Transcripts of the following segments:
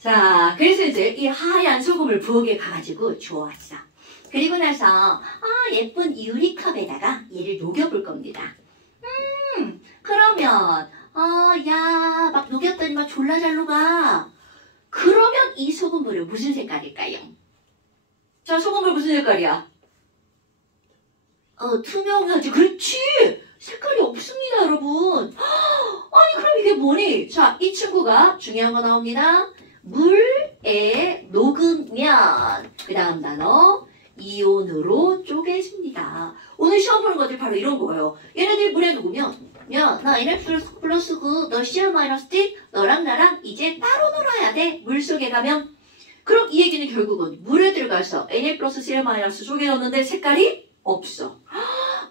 자, 그래서 이제 이 하얀 소금을 부엌에 가가지고 주워왔어. 그리고 나서 예쁜 유리컵에다가 얘를 녹여볼 겁니다. 그러면 야, 막 녹였더니 막 졸라 잘 녹아. 그러면 이 소금물은 무슨 색깔일까요? 자, 소금물 무슨 색깔이야? 투명하지. 그렇지. 색깔이 없습니다, 여러분. 아니, 그럼 이게 뭐니? 자, 이 친구가 중요한 거 나옵니다. 물에 녹으면 그 다음 단어 이온으로 쪼개집니다. 오늘 시험 보는 것들이 바로 이런 거예요. 얘네들이 물에 녹으면 야, 나 NF+9, 너 CL-1, 너랑 나랑 이제 따로 놀아야 돼. 물속에 가면. 그럼 이 얘기는 결국은 물에 들어가서 Na+CL- 쪼개졌는데 색깔이 없어.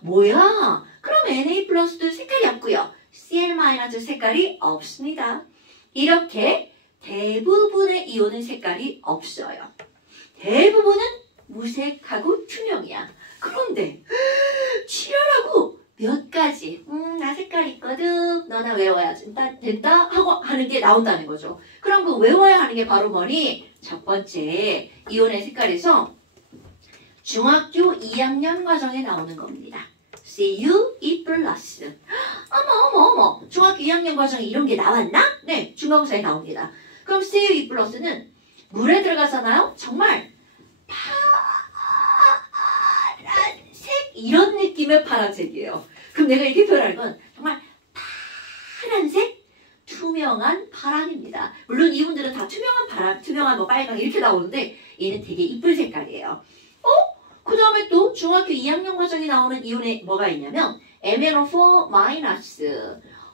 뭐야? 그럼 Na+도 색깔이 없고요. Cl- 색깔이 없습니다. 이렇게 대부분의 이온은 색깔이 없어요. 대부분은 무색하고 투명이야. 그런데 칠하라고 몇 가지 나 색깔 있거든. 너나 외워야지. 된다 하고 하는 게 나온다는 거죠. 그럼 그 외워야 하는 게 바로 뭐니? 첫 번째 이온의 색깔에서 중학교 2학년 과정에 나오는 겁니다. CU2+. 어머. 중학교 2학년 과정에 이런 게 나왔나? 네, 중간고사에 나옵니다. 그럼 CU2+는 물에 들어가잖아요. 정말 파란색 이런 느낌의 파란색이에요. 그럼 내가 이렇게 표현할 건 정말 파란색 투명한 파랑입니다. 물론 이분들은 다 투명한 파랑, 투명한 뭐 빨강 이렇게 나오는데 얘는 되게 이쁜 색깔이에요. 그 다음에 또 중학교 2학년 과정에 나오는 이온에 뭐가 있냐면 MnO4-.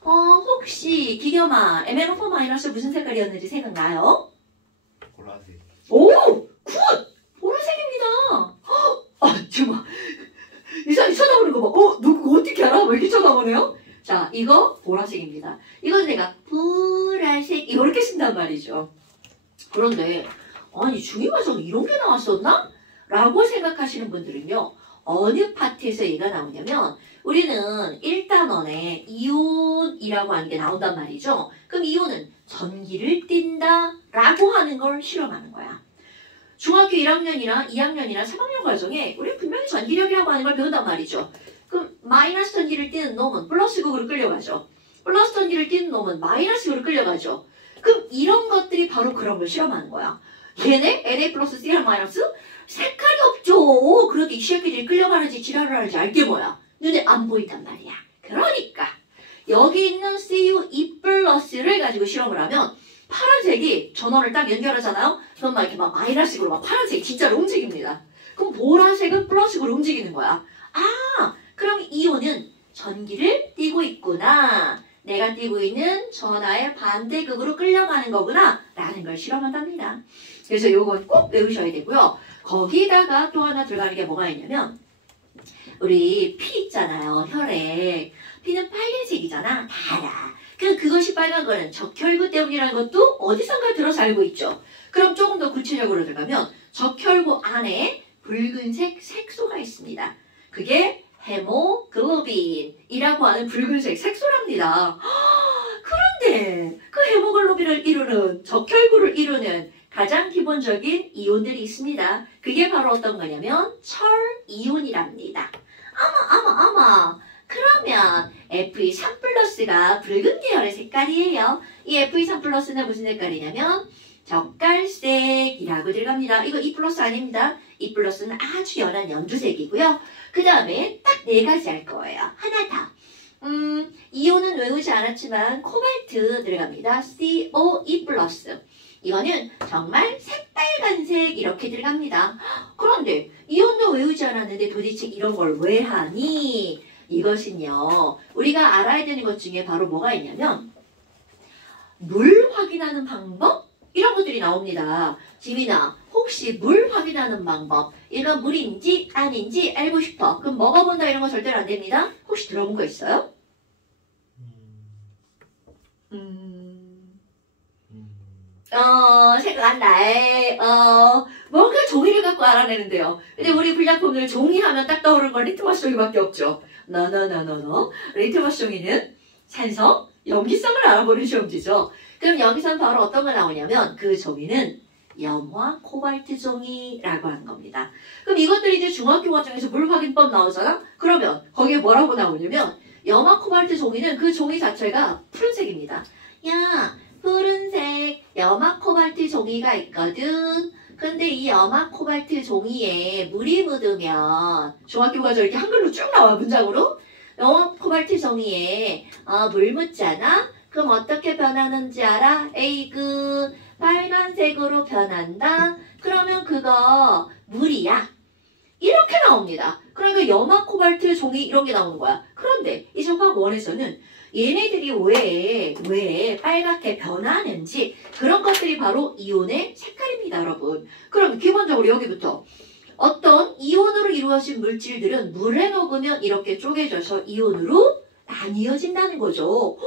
혹시 기겸아 MnO4- 무슨 색깔이었는지 생각나요? 보라색. 오! 굿! 보라색입니다. 정말 이상하게 쳐다보는 거 봐. 누구 어떻게 알아? 왜 이렇게 쳐다보네요? 자, 이거 보라색입니다. 이건 내가 보라색 이렇게 쓴단 말이죠. 그런데 아니 중2과정에 이런 게 나왔었나? 라고 생각하시는 분들은요. 어느 파트에서 얘가 나오냐면 우리는 1단원에 이온이라고 하는 게 나온단 말이죠. 그럼 이온은 전기를 띈다 라고 하는 걸 실험하는 거야. 중학교 1학년이나 2학년이나 3학년 과정에 우리는 분명히 전기력이라고 하는 걸 배운단 말이죠. 그럼 마이너스 전기를 띠는 놈은 플러스 극으로 끌려가죠. 플러스 전기를 띠는 놈은 마이너스 극으로 끌려가죠. 그럼 이런 것들이 바로 그런 걸 실험하는 거야. 얘네 Na+Cl- 색깔이 없죠. 그렇게 이 새끼들이 끌려가는지 지랄을 하는지 알게 뭐야. 눈에 안 보인단 말이야. 그러니까 여기 있는 CU2+를 가지고 실험을 하면 파란색이 전원을 딱 연결하잖아요. 그럼 막 이렇게 막 마이너스식으로 막 파란색이 진짜로 움직입니다. 그럼 보라색은 플러스식으로 움직이는 거야. 그럼 이온은 전기를 띠고 있구나. 내가 띠고 있는 전하의 반대극으로 끌려가는 거구나 라는 걸 실험한답니다. 그래서 요건 꼭 외우셔야 되고요. 거기다가 또 하나 들어가는 게 뭐가 있냐면 우리 피 있잖아요. 혈액. 피는 빨간색이잖아. 다 알아. 그것이 빨간 거는 적혈구 때문이라는 것도 어디선가 들어서 알고 있죠. 그럼 조금 더 구체적으로 들어가면 적혈구 안에 붉은색 색소가 있습니다. 그게 헤모글로빈이라고 하는 붉은색 색소랍니다. 그런데 그 헤모글로빈을 이루는 적혈구를 이루는 가장 기본적인 이온들이 있습니다. 그게 바로 어떤 거냐면 철이온이랍니다. 어머. 그러면 Fe3+가 붉은 계열의 색깔이에요. 이 Fe3+는 무슨 색깔이냐면 젓갈색이라고 들어갑니다. 이거 E+ 아닙니다. E+는 아주 연한 연두색이고요. 그 다음에 딱 4가지 할 거예요. 하나 더. 이온은 외우지 않았지만 코발트 들어갑니다. CO2+. 이거는 정말 새빨간색 이렇게 들어갑니다. 그런데 이온도 외우지 않았는데 도대체 이런 걸 왜 하니? 이것은요. 우리가 알아야 되는 것 중에 바로 뭐가 있냐면 물 확인하는 방법? 이런 것들이 나옵니다. 지민아, 혹시 물 확인하는 방법, 이건 물인지 아닌지 알고 싶어. 그럼 먹어본다 이런 거 절대로 안 됩니다. 혹시 들어본 거 있어요? 생각한다. 뭔가 종이를 갖고 알아내는데요. 근데 우리 불량품들 종이 하면 딱 떠오르는 건 리트머스 종이밖에 없죠. 리트머스 종이는 산성, 염기성을 알아보는 시험지죠. 그럼 여기선 바로 어떤 거 나오냐면 그 종이는 염화 코발트 종이라고 하는 겁니다. 그럼 이것들이 이제 중학교 과정에서 물 확인법 나오잖아? 그러면 거기에 뭐라고 나오냐면 염화 코발트 종이는 그 종이 자체가 푸른색입니다. 야, 푸른색 염화 코발트 종이가 있거든. 근데 이 염화 코발트 종이에 물이 묻으면 중학교 과정 이렇게 한글로 쭉 나와 문장으로. 염화 코발트 종이에 물 묻잖아? 그럼 어떻게 변하는지 알아? 에이그 빨간색으로 변한다? 그러면 그거 물이야. 이렇게 나옵니다. 그러니까 염화 코발트 종이 이런 게 나오는 거야. 그런데 이제 화학 1에서는 얘네들이 왜 빨갛게 변하는지 그런 것들이 바로 이온의 색깔입니다, 여러분. 그럼 기본적으로 여기부터 어떤 이온으로 이루어진 물질들은 물에 녹으면 이렇게 쪼개져서 이온으로 나뉘어진다는 거죠.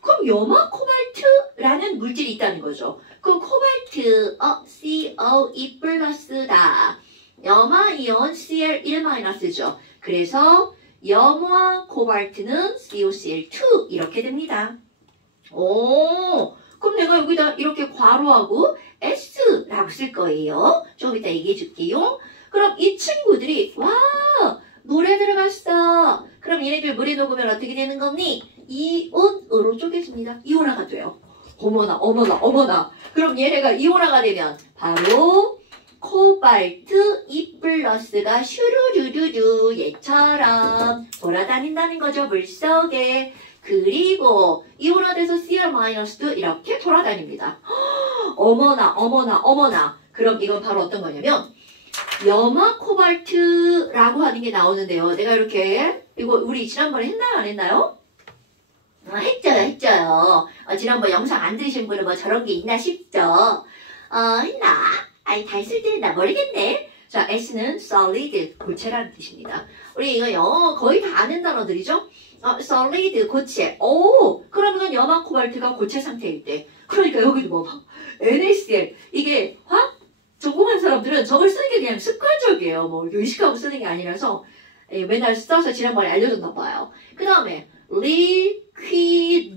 그럼 염화 코발트라는 물질이 있다는 거죠. 그럼 코발트, CO2 플러스다. 염화 이온 Cl1-죠. 그래서 염화 코발트는 COCl2 이렇게 됩니다. 오, 그럼 내가 여기다 이렇게 괄호하고 S라고 쓸 거예요. 좀 이따 얘기해 줄게요. 그럼 이 친구들이 와 물에 들어갔어. 그럼 얘네들 물에 녹으면 어떻게 되는 겁니? 이온으로 쪼개집니다. 이온화가 돼요. 어머나. 그럼 얘네가 이온화가 되면 바로 코발트 2 플러스가 슈루루루루 얘처럼 돌아다닌다는 거죠. 물속에. 그리고 이온화돼서 Cl-도 이렇게 돌아다닙니다. 어머나. 그럼 이건 바로 어떤 거냐면 염화 코발트라고 하는 게 나오는데요. 내가 이렇게 이거 우리 지난번에 했나요? 안 했나요? 했죠. 지난번 영상 안 들으신 분은 뭐 저런 게 있나 싶죠. 했나? 아니 다 했을 때는 나 모르겠네. 자, S는 solid, 고체라는 뜻입니다. 우리 이거 영어 거의 다 아는 단어들이죠? solid, 고체. 오, 그러면 염화 코발트가 고체 상태일 때. 그러니까 여기도 뭐 NaCl 이게 화학 전공한 사람들은 저걸 쓰는 게 그냥 습관적이에요. 뭐 의식하고 쓰는 게 아니라서 맨날 써서 지난번에 알려줬나 봐요. 그 다음에 liquid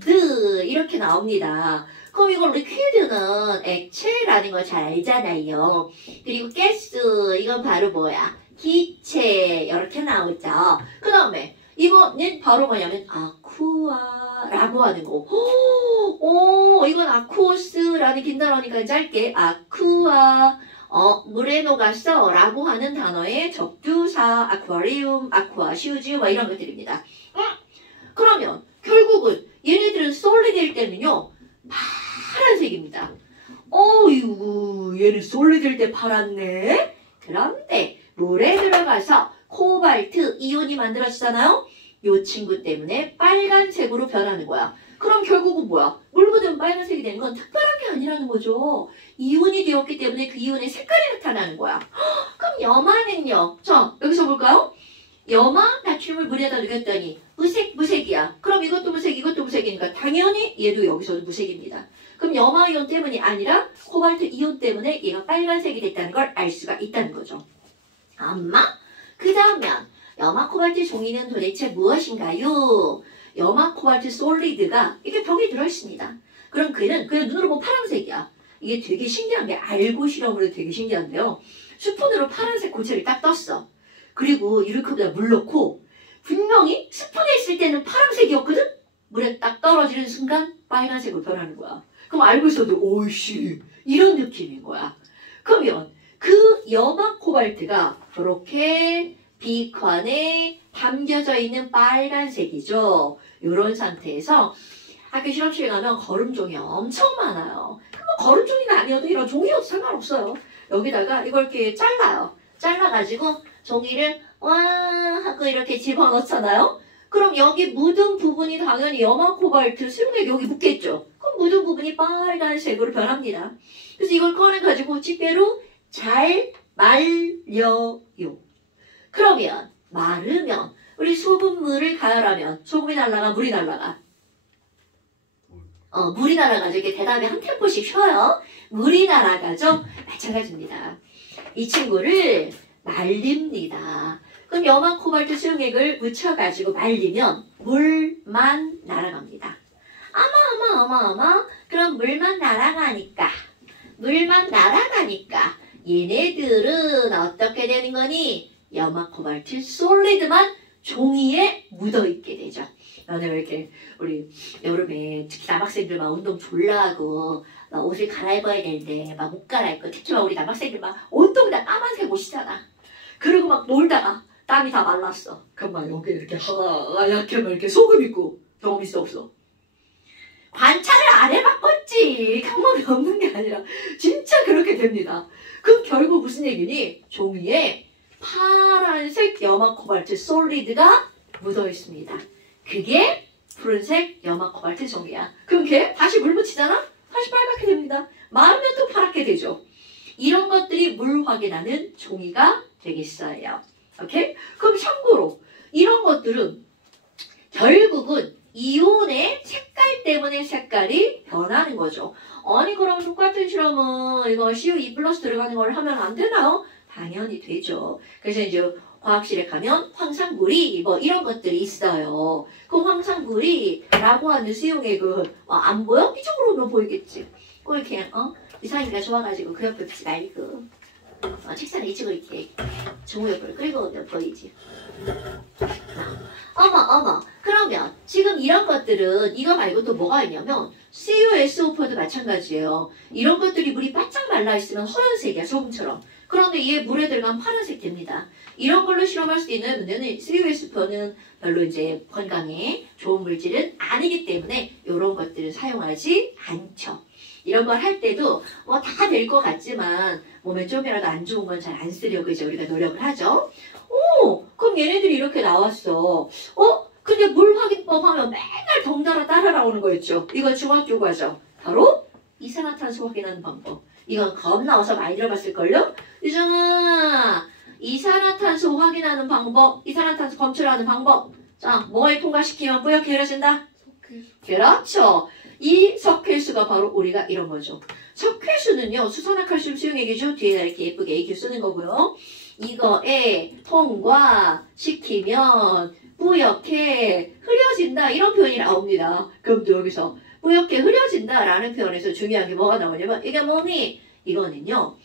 이렇게 나옵니다. 그럼 이거 liquid는 액체라는 거 잘 알잖아요. 그리고 ga스 이건 바로 뭐야? 기체 이렇게 나오죠. 그 다음에 이거는 바로 뭐냐면 아쿠아라고 하는 거. 오, 이건 아쿠오스라는 긴 단어니까 짧게 아쿠아. 물에 녹았어 라고 하는 단어의 접두사, 아쿠아리움, 아쿠아슈즈 뭐 이런 것들입니다. 그러면 결국은 얘네들은 솔리드일 때는요 파란색입니다. 어이구 얘는 솔리드일 때 파랗네. 그런데 물에 들어가서 코발트 이온이 만들어지잖아요. 요 친구 때문에 빨간색으로 변하는 거야. 그럼 결국은 뭐야? 물 묻으면 빨간색이 되는 건 특별한 게 아니라는 거죠. 이온이 되었기 때문에 그 이온의 색깔이 나타나는 거야. 그럼 염화는요? 자, 여기서 볼까요? 염화 나트륨을 물에다 녹였더니 무색이야. 그럼 이것도 무색, 이것도 무색이니까 당연히 얘도 여기서도 무색입니다. 그럼 염화 이온 때문이 아니라 코발트 이온 때문에 얘가 빨간색이 됐다는 걸 알 수가 있다는 거죠. 그 다음면 염화 코발트 종이는 도대체 무엇인가요? 염화 코발트 솔리드가 이렇게 병에 들어있습니다. 그럼 그는 그냥 눈으로 보면 파란색이야. 이게 되게 신기한 게 알고 실험으로 되게 신기한데요. 스푼으로 파란색 고체를 딱 떴어. 그리고 이렇게 물 넣고 분명히 스푼에 있을 때는 파란색이었거든? 물에 딱 떨어지는 순간 빨간색으로 변하는 거야. 그럼 알고 있어도 오이씨 이런 느낌인 거야. 그러면 그 염화 코발트가 그렇게 비관에 담겨져 있는 빨간색이죠. 이런 상태에서 학교 실험실에 가면 거름종이 엄청 많아요. 뭐 거름종이가 아니어도 이런 종이여도 상관없어요. 여기다가 이걸 이렇게 잘라요. 잘라가지고 종이를 와 하고 이렇게 집어넣잖아요. 그럼 여기 묻은 부분이 당연히 염화 코발트 수용액이 여기 묻겠죠. 그럼 묻은 부분이 빨간색으로 변합니다. 그래서 이걸 꺼내가지고 집게로 잘 말려요. 그러면 마르면 우리 소금물을 가열하면 소금이 날라가 물이 날라가. 물이 날아가죠. 이게 대답이 한 템포씩 쉬어요. 물이 날아가죠. 마찬가지입니다. 이 친구를 말립니다. 그럼 염화 코발트 수용액을 묻혀가지고 말리면 물만 날아갑니다. 어머. 그럼 물만 날아가니까 얘네들은 어떻게 되는 거니? 염화 코발트 솔리드만 종이에 묻어있게 되죠. 나는 왜 이렇게 우리 여름에 특히 남학생들 막 운동 졸라 하고 막 옷을 갈아입어야 되는데 막 못 갈아입고 특히 막 우리 남학생들 막 온통 다 까만색 옷이잖아. 그리고 막 놀다가 땀이 다 말랐어. 그럼 막 여기 이렇게 하얗게 막 이렇게 소금 있고 경험 있어 없어? 관찰을 안 해봤겠지. 경험이 없는 게 아니라 진짜 그렇게 됩니다. 그럼 결국 무슨 얘기니? 종이에 파란색 염화 코발트 솔리드가 묻어 있습니다. 그게 푸른색 염화 코발트 종이야. 그럼 걔 다시 물 묻히잖아? 다시 빨갛게 됩니다. 마르면 또 파랗게 되죠. 이런 것들이 물 확인하는 종이가 되겠어요. 오케이? 그럼 참고로 이런 것들은 결국은 이온의 색깔 때문에 색깔이 변하는 거죠. 아니 그럼 똑같은 실험은 이거 CO2 플러스 들어가는 걸 하면 안 되나요? 당연히 되죠. 그래서 이제 과학실에 가면 황산구리 뭐 이런 것들이 있어요. 그 황산구리라고 하는 수용액 안 보여? 이쪽으로 오면 보이겠지. 그걸 그냥 이상이가 좋아가지고 그 옆에 붙지 말고 책상에 이쪽으로 이렇게 종이역을 끌고 오면 보이지. 어머 그러면 지금 이런 것들은 이거 말고 또 뭐가 있냐면 CuSO4도 마찬가지예요. 이런 것들이 물이 바짝 말라있으면 허연색이야 소금처럼. 그런데 얘 물에 들어가면 파란색 됩니다. 이런 걸로 실험할 수 있는 문제는 CuSO4는 별로 이제 건강에 좋은 물질은 아니기 때문에 이런 것들은 사용하지 않죠. 이런 걸 할 때도 뭐 다 될 것 같지만 몸에 좀이라도 안 좋은 건 잘 안 쓰려고 이제 우리가 노력을 하죠. 오, 그럼 얘네들이 이렇게 나왔어. 근데 물 확인법 하면 맨날 덩달아 따라 나오는 거였죠. 이건 중학교 과정. 바로 이산화탄소 확인하는 방법. 이건 겁나 어서 많이 들어봤을걸요? 유정아, 이산화탄소 확인하는 방법, 이산화탄소 검출하는 방법. 자, 뭘 통과시키면 뿌옇게 흐려진다? 그렇죠. 이 석회수가 바로 우리가 이런 거죠. 석회수는요, 수산화칼슘 수용액이죠. 뒤에다 이렇게 예쁘게 AQ 쓰는 거고요. 이거에 통과시키면 뿌옇게 흐려진다 이런 표현이 나옵니다. 그럼 또 여기서 뿌옇게 흐려진다 라는 표현에서 중요한 게 뭐가 나오냐면 이게 뭐니? 이거는요.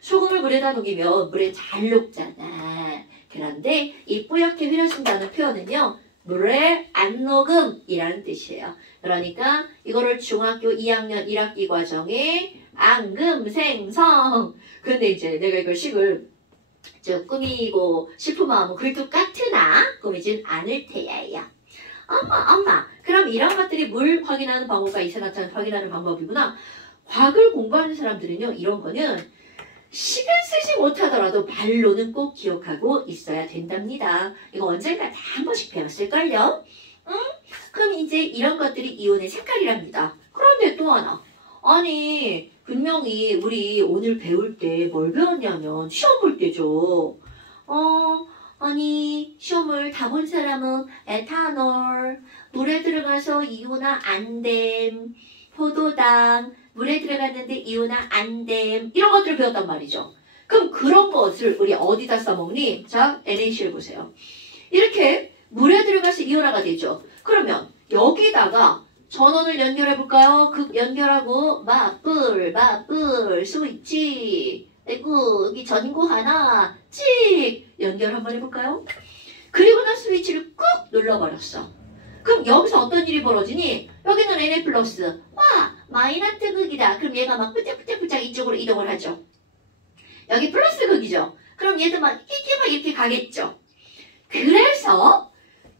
소금을 물에다 녹이면 물에 잘 녹잖아. 그런데 이 뿌옇게 흐려진다는 표현은요. 물에 안 녹음이라는 뜻이에요. 그러니까 이거를 중학교 2학년 1학기 과정에 앙금생성. 근데 이제 내가 이걸 식을 꾸미고 싶은 마음은 그 똑같으나 꾸미진 않을 테야요. 엄마 그럼 이런 것들이 물 확인하는 방법과 이산화탄소 확인하는 방법이구나. 과학을 공부하는 사람들은요 이런 거는 식은 쓰지 못하더라도 말로는 꼭 기억하고 있어야 된답니다. 이거 언젠가 다 한 번씩 배웠을걸요? 응? 그럼 이제 이런 것들이 이온의 색깔이랍니다. 그런데 또 하나. 아니 분명히 우리 오늘 배울 때 뭘 배웠냐면 시험 볼 때죠. 아니 시험을 다 본 사람은 에탄올, 물에 들어가서 이온화 안됨, 포도당, 물에 들어갔는데 이온화 안됨 이런 것들을 배웠단 말이죠. 그럼 그런 것을 우리 어디다 써먹니? 자, NaCl 보세요. 이렇게 물에 들어가서 이온화가 되죠. 그러면 여기다가 전원을 연결해 볼까요? 극 연결하고 맞불 스위치 아이고 여기 전구 하나 찍 연결 한번 해볼까요? 그리고 난 스위치를 꾹 눌러버렸어. 그럼 여기서 어떤 일이 벌어지니? 여기는 Na+. 와 마이너스 극이다. 그럼 얘가 막 뿌짝뿌짝 이쪽으로 이동을 하죠. 여기 플러스 극이죠. 그럼 얘도 막 이렇게 가겠죠. 그래서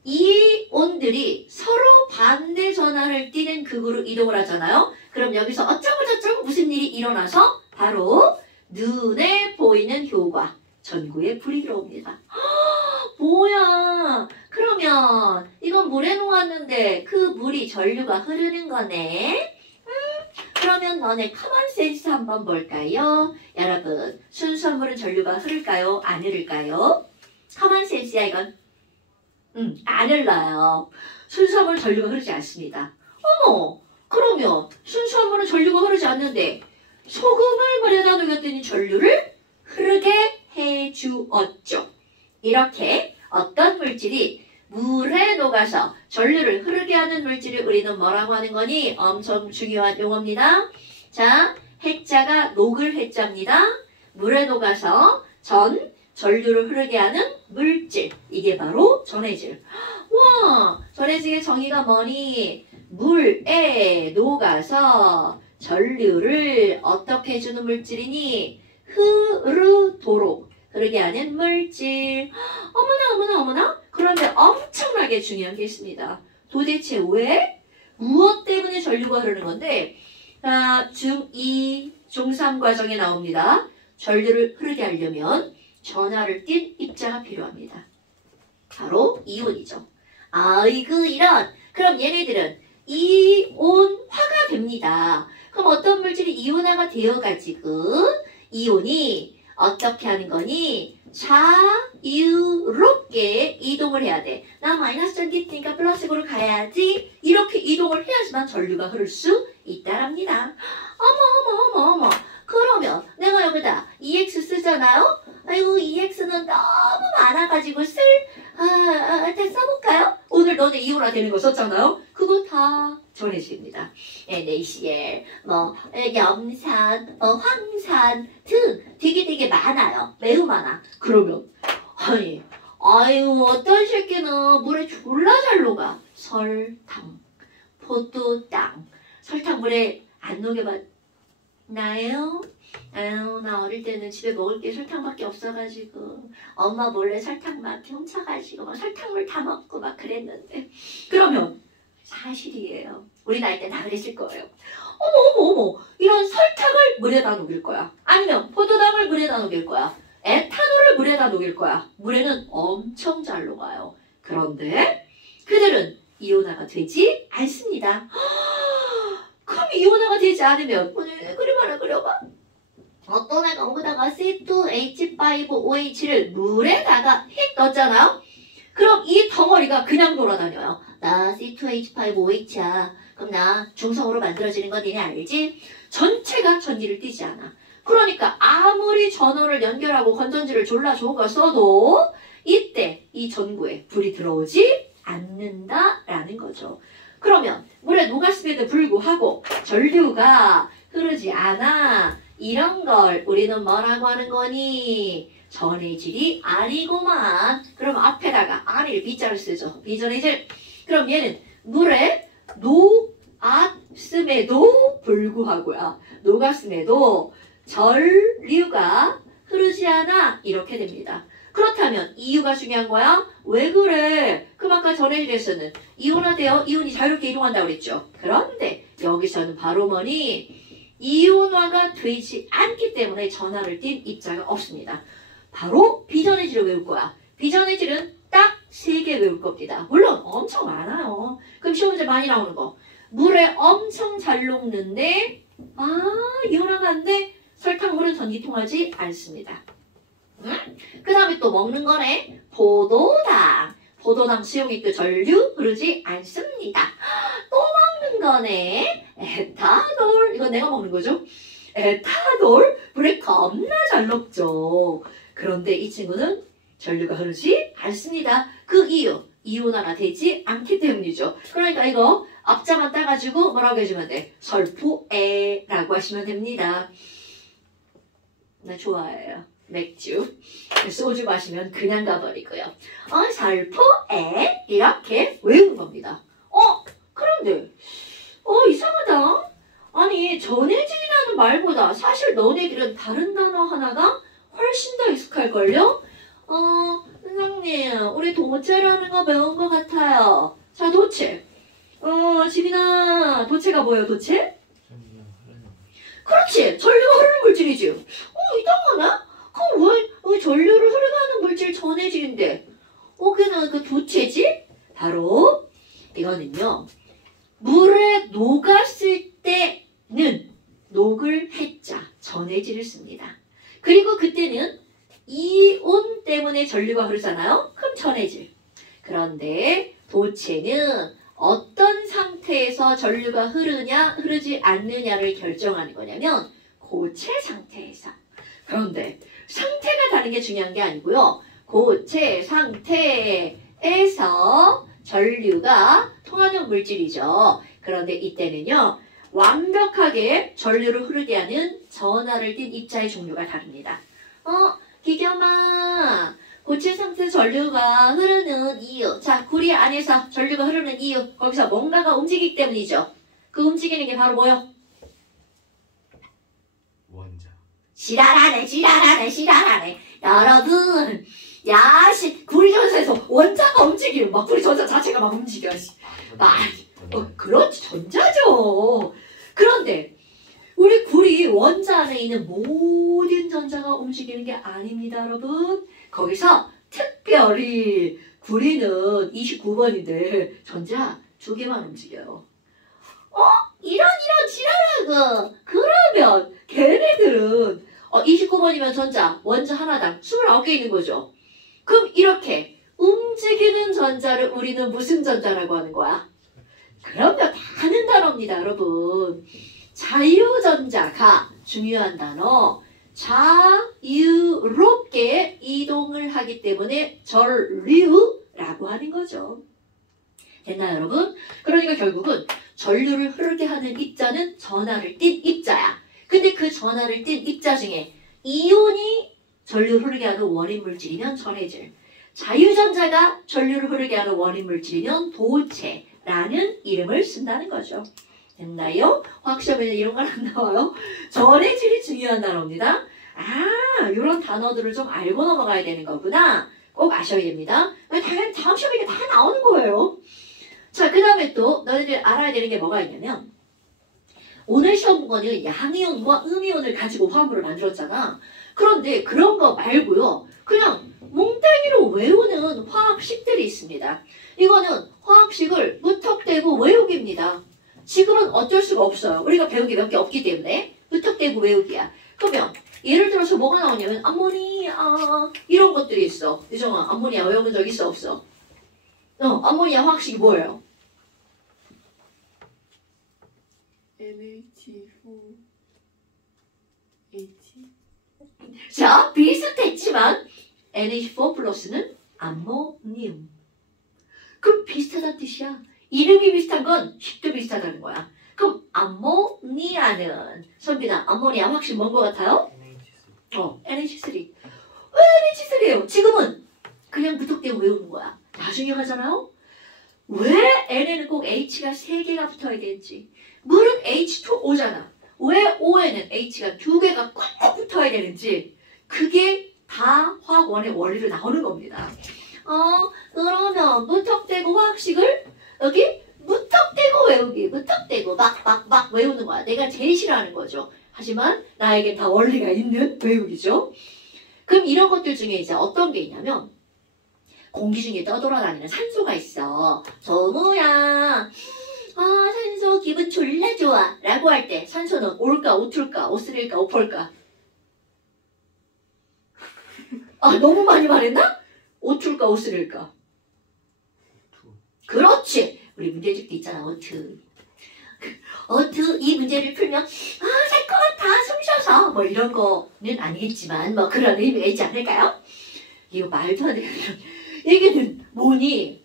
이 온들이 서로 반대 전환을 띠는 극으로 이동을 하잖아요. 그럼 여기서 어쩌고 무슨 일이 일어나서 바로 눈에 보이는 효과, 전구에 불이 들어옵니다. 뭐야? 그러면 이건 물에 녹았는데 그 물이 전류가 흐르는 거네. 그러면 너네 커먼센스 한번 볼까요? 여러분, 순수한 전류가 흐를까요? 안 흐를까요? 커먼센스야 이건. 안 흘러요. 순수한 전류가 흐르지 않습니다. 어머, 그러면 순수한 물은 전류가 흐르지 않는데 소금을 물에다 녹였더니 전류를 흐르게 해주었죠. 이렇게 어떤 물질이 물에 녹아서 전류를 흐르게 하는 물질을 우리는 뭐라고 하는 거니? 엄청 중요한 용어입니다. 자, 해자가 녹을 해자입니다. 물에 녹아서 전류를 흐르게 하는 물질. 이게 바로 전해질. 와, 전해질의 정의가 뭐니? 물에 녹아서 전류를 어떻게 해주는 물질이니? 흐르도록 흐르게 하는 물질. 어머나 어머나 어머나. 그런데 엄청나게 중요한 게 있습니다. 도대체 왜? 무엇 때문에 전류가 흐르는 건데 중2, 중3 과정에 나옵니다. 전류를 흐르게 하려면 전하를 띤 입자가 필요합니다. 바로 이온이죠. 아이고 이런. 그럼 얘네들은 이온화가 됩니다. 그럼 어떤 물질이 이온화가 되어가지고 이온이 어떻게 하는 거니? 자유롭게 이동을 해야 돼. 나 마이너스 전기 있으니까 플러스으로 가야지. 이렇게 이동을 해야지만 전류가 흐를 수 있다랍니다. 어머. 그러면 내가 여기다 EX 쓰잖아요? 아이고 EX는 너무 많아가지고 다 써볼까요? 오늘 너네 이온화 되는 거 썼잖아요? 그거 다 전해집니다. NaCl, 염산, 황산 등 되게 많아요. 매우 많아. 그러면 아유 어떤 새끼는 물에 졸라 잘 녹아. 설탕, 포도당. 설탕 물에 안 녹여봤나요? 아유 나 어릴 때는 집에 먹을 게 설탕밖에 없어가지고 엄마 몰래 설탕 막 훔쳐가지고 막 설탕물 다 먹고 막 그랬는데 그러면 사실이에요. 우리 나이 때 다 그랬을 거예요. 어머 이런 설탕을 물에다 녹일 거야. 아니면 포도당을 물에다 녹일 거야. 에탄올을 물에다 녹일 거야. 물에는 엄청 잘 녹아요. 그런데 그들은 이온화가 되지 않습니다. 그럼 이온화가 되지 않으면 오늘 그려봐. 어떤 애가 거기다가 C2H5OH를 물에다가 휙 넣었잖아요. 그럼 이 덩어리가 그냥 돌아다녀요. 나 C2H5OH야. 그럼 나 중성으로 만들어지는 건 니네 알지? 전체가 전기를 띠지 않아. 그러니까 아무리 전원을 연결하고 건전지를 졸라 좋은 써도 이때 이 전구에 불이 들어오지 않는다라는 거죠. 그러면 물에 녹았음에도 불구하고 전류가 흐르지 않아. 이런 걸 우리는 뭐라고 하는 거니? 전해질이 아니고만. 그럼 앞에다가 아니를 B자를 쓰죠. 비전해질. 그럼 얘는 물에 녹았음에도 불구하고요. 녹았음에도 전류가 흐르지 않아. 이렇게 됩니다. 그렇다면 이유가 중요한 거야? 왜 그래? 그만큼 전해질에서는 이온화되어 이온이 자유롭게 이동한다고 그랬죠. 그런데 여기서는 바로 뭐니? 이온화가 되지 않기 때문에 전하를 띤 입자가 없습니다. 바로 비전해질을 외울 거야. 비전해질은 딱 3개 외울 겁니다. 물론 엄청 많아요. 그럼 시험 문제 많이 나오는 거. 물에 엄청 잘 녹는데 이온화가 안 돼? 설탕물은 전기통하지 않습니다. 그 다음에 또 먹는 거네. 포도당. 포도당 수용액도 전류 흐르지 않습니다. 또 먹는 거네. 에탄올. 이거 내가 먹는 거죠. 에탄올. 물에 겁나 잘 녹죠. 그런데 이 친구는 전류가 흐르지 않습니다. 그 이유. 이온화가 되지 않기 때문이죠. 그러니까 이거 앞자만 따가지고 뭐라고 해주면 돼? 설포에라고 하시면 됩니다. 나 좋아해요. 맥주. 소주 마시면 그냥 가버리고요. 설포에 이렇게 외우는 겁니다. 그런데 이상하다. 아니 전해질이라는 말보다 사실 너네들은 다른 단어 하나가 훨씬 더 익숙할걸요? 선생님 우리 도체라는 거 배운 것 같아요. 자 도체. 지민아 도체가 뭐예요 도체? 그렇지. 전류가 흐르는 물질이지. 이상하나? 그럼 왜 전류를 흐르게 하는 물질 전해질인데 걔는 그 도체지? 바로 이거는요. 물에 녹았을 때는 녹을 해자 전해질을 씁니다. 그리고 그때는 이온 때문에 전류가 흐르잖아요. 그럼 전해질. 그런데 도체는 어떤 상태에서 전류가 흐르지 않느냐를 결정하는 거냐면 고체 상태에서. 그런데 상태가 다른 게 중요한 게 아니고요. 고체 상태에서 에서 전류가 통하는 물질이죠. 그런데 이때는요. 완벽하게 전류를 흐르게 하는 전하를 띤 입자의 종류가 다릅니다. 기겸아, 고체 상태 전류가 흐르는 이유. 자, 구리 안에서 전류가 흐르는 이유. 거기서 뭔가가 움직이기 때문이죠. 그 움직이는 게 바로 뭐요? 원자. 지랄하네. 여러분, 구리 전자에서 원자가 움직이면 막 구리 전자 자체가 막 움직여. 그렇지, 전자죠. 그런데 우리 구리 원자 안에 있는 모든 전자가 움직이는 게 아닙니다, 여러분. 거기서 특별히 구리는 29번인데 전자 2개만 움직여요. 이런 지랄하고. 그러면 걔네들은 29번이면 전자, 원자 하나당 29개 있는 거죠. 그럼 이렇게 움직이는 전자를 우리는 무슨 전자라고 하는 거야? 그럼요, 다 아는 단어입니다, 여러분. 자유전자가 중요한 단어. 자유롭게 이동을 하기 때문에 전류라고 하는 거죠. 됐나요, 여러분? 그러니까 결국은 전류를 흐르게 하는 입자는 전하를 띤 입자야. 근데 그 전하를 띤 입자 중에 이온이 전류를 흐르게 하는 원인 물질이면 전해질. 자유전자가 전류를 흐르게 하는 원인 물질이면 도체라는 이름을 쓴다는 거죠. 됐나요? 화학시험에는 이런 건 안 나와요. 전해질이 중요한 단어입니다. 이런 단어들을 좀 알고 넘어가야 되는 거구나. 꼭 아셔야 됩니다. 당연히 다음 시험에 다 나오는 거예요. 자, 그 다음에 또 너희들 알아야 되는 게 뭐가 있냐면 오늘 시험 문제는 양이온과 음이온을 가지고 화합물을 만들었잖아. 그런데 그런 거 말고요. 그냥 몽땅이로 외우는 화학식들이 있습니다. 이거는 화학식을 무턱대고 외우기입니다. 지금은 어쩔 수가 없어요. 우리가 배운 게 몇 개 없기 때문에 무턱대고 외우기야. 그러면 예를 들어서 뭐가 나오냐면 암모니아 이런 것들이 있어. 유정아, 암모니아 외워본 적 있어 없어? 암모니아 화학식이 뭐예요? NH4H. 자, 비슷했지만 NH4 플러스는 암모니움. 그럼 비슷하다는 뜻이야. 이름이 비슷한 건 식도 비슷하다는 거야. 그럼 암모니아는 선비나 암모니아 화학식 뭔 거 같아요? NH3. 왜 NH3예요? 지금은 그냥 무턱대고 외우는 거야. 나중에 가잖아요? 왜 N에는 꼭 H가 3개가 붙어야 되는지. 물은 H2O잖아. 왜 O에는 H가 2개가 꼭 붙어야 되는지. 그게 다 화학원의 원리로 나오는 겁니다. 그러면 무턱대고 화학식을 여기 무턱대고 외우기. 무턱대고 막 외우는 거야. 내가 제일 싫어하는 거죠. 하지만 나에겐 다 원리가 있는 외우기죠. 그럼 이런 것들 중에 이제 어떤 게 있냐면 공기 중에 떠돌아다니는 산소가 있어. 정우야, 산소 기분 졸라 좋아 라고 할 때 산소는 올까 오툴까 오쓰릴까 오펄까? 너무 많이 말했나? 오툴까 오쓰릴까? 그렇지. 우리 문제집 때 있잖아. 어투 이 문제를 풀면 살 것 같아 숨 쉬어서 뭐 이런 거는 아니겠지만 뭐 그런 의미가 있지 않을까요? 이거 말도 안 되는 얘기는 뭐니?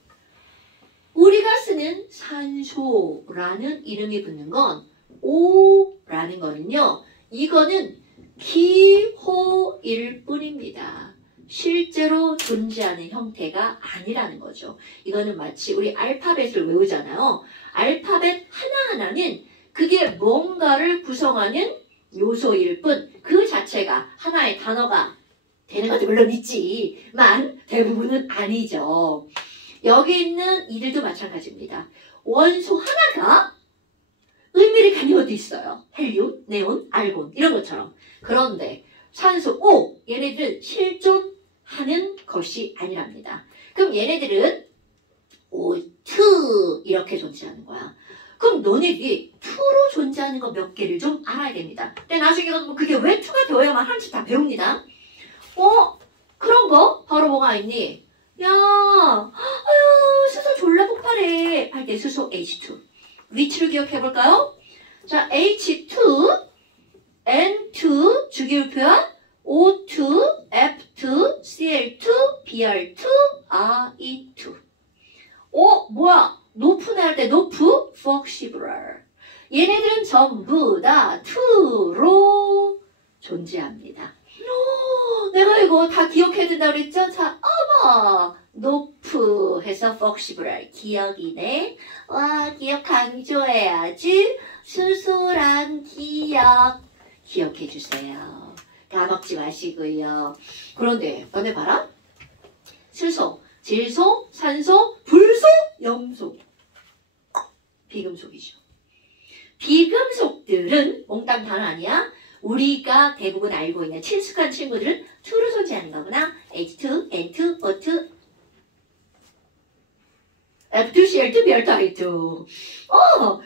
우리가 쓰는 산소라는 이름이 붙는 건 O라는 거는요. 이거는 기호일 뿐입니다. 실제로 존재하는 형태가 아니라는 거죠. 이거는 마치 우리 알파벳을 외우잖아요. 알파벳 하나하나는 그게 뭔가를 구성하는 요소일 뿐 그 자체가 하나의 단어가 되는 것도 물론 있지만 대부분은 아니죠. 여기 있는 이들도 마찬가지입니다. 원소 하나가 의미를 가진 것도 있어요. 헬륨, 네온, 알곤 이런 것처럼. 그런데 산소 O 얘네들은 실존하는 것이 아니랍니다. 그럼 얘네들은 O2 이렇게 존재하는 거야. 그럼 너네들이 2로 존재하는 거 몇 개를 좀 알아야 됩니다. 근데 나중에 그게 왜 2가 되어야만 하는지 다 배웁니다. 그런 거 바로 뭐가 있니? 야, 수소 졸라 폭발해 할 때 수소 H2 위치를 기억해볼까요? 자, H2 N2 주기율표야 O2 F2 Cl2 Br2 Re2 얘네들은 전부 다 to로 존재합니다. 내가 이거 다 기억해야 된다고 그랬죠? 자, 어머! 높 해서 flexible 기억이네. 와, 기억 강조해야지. 수소랑 기억 기억해 주세요. 까먹지 마시고요. 그런데 너네 봐라. 수소, 질소, 산소, 불소, 염소. 비금속이죠. 비금속들은 몽땅 다 아니야. 우리가 대부분 알고 있는 친숙한 친구들은 2로 존재하는 거구나. H2, N2, O2, F2CL2, Br2,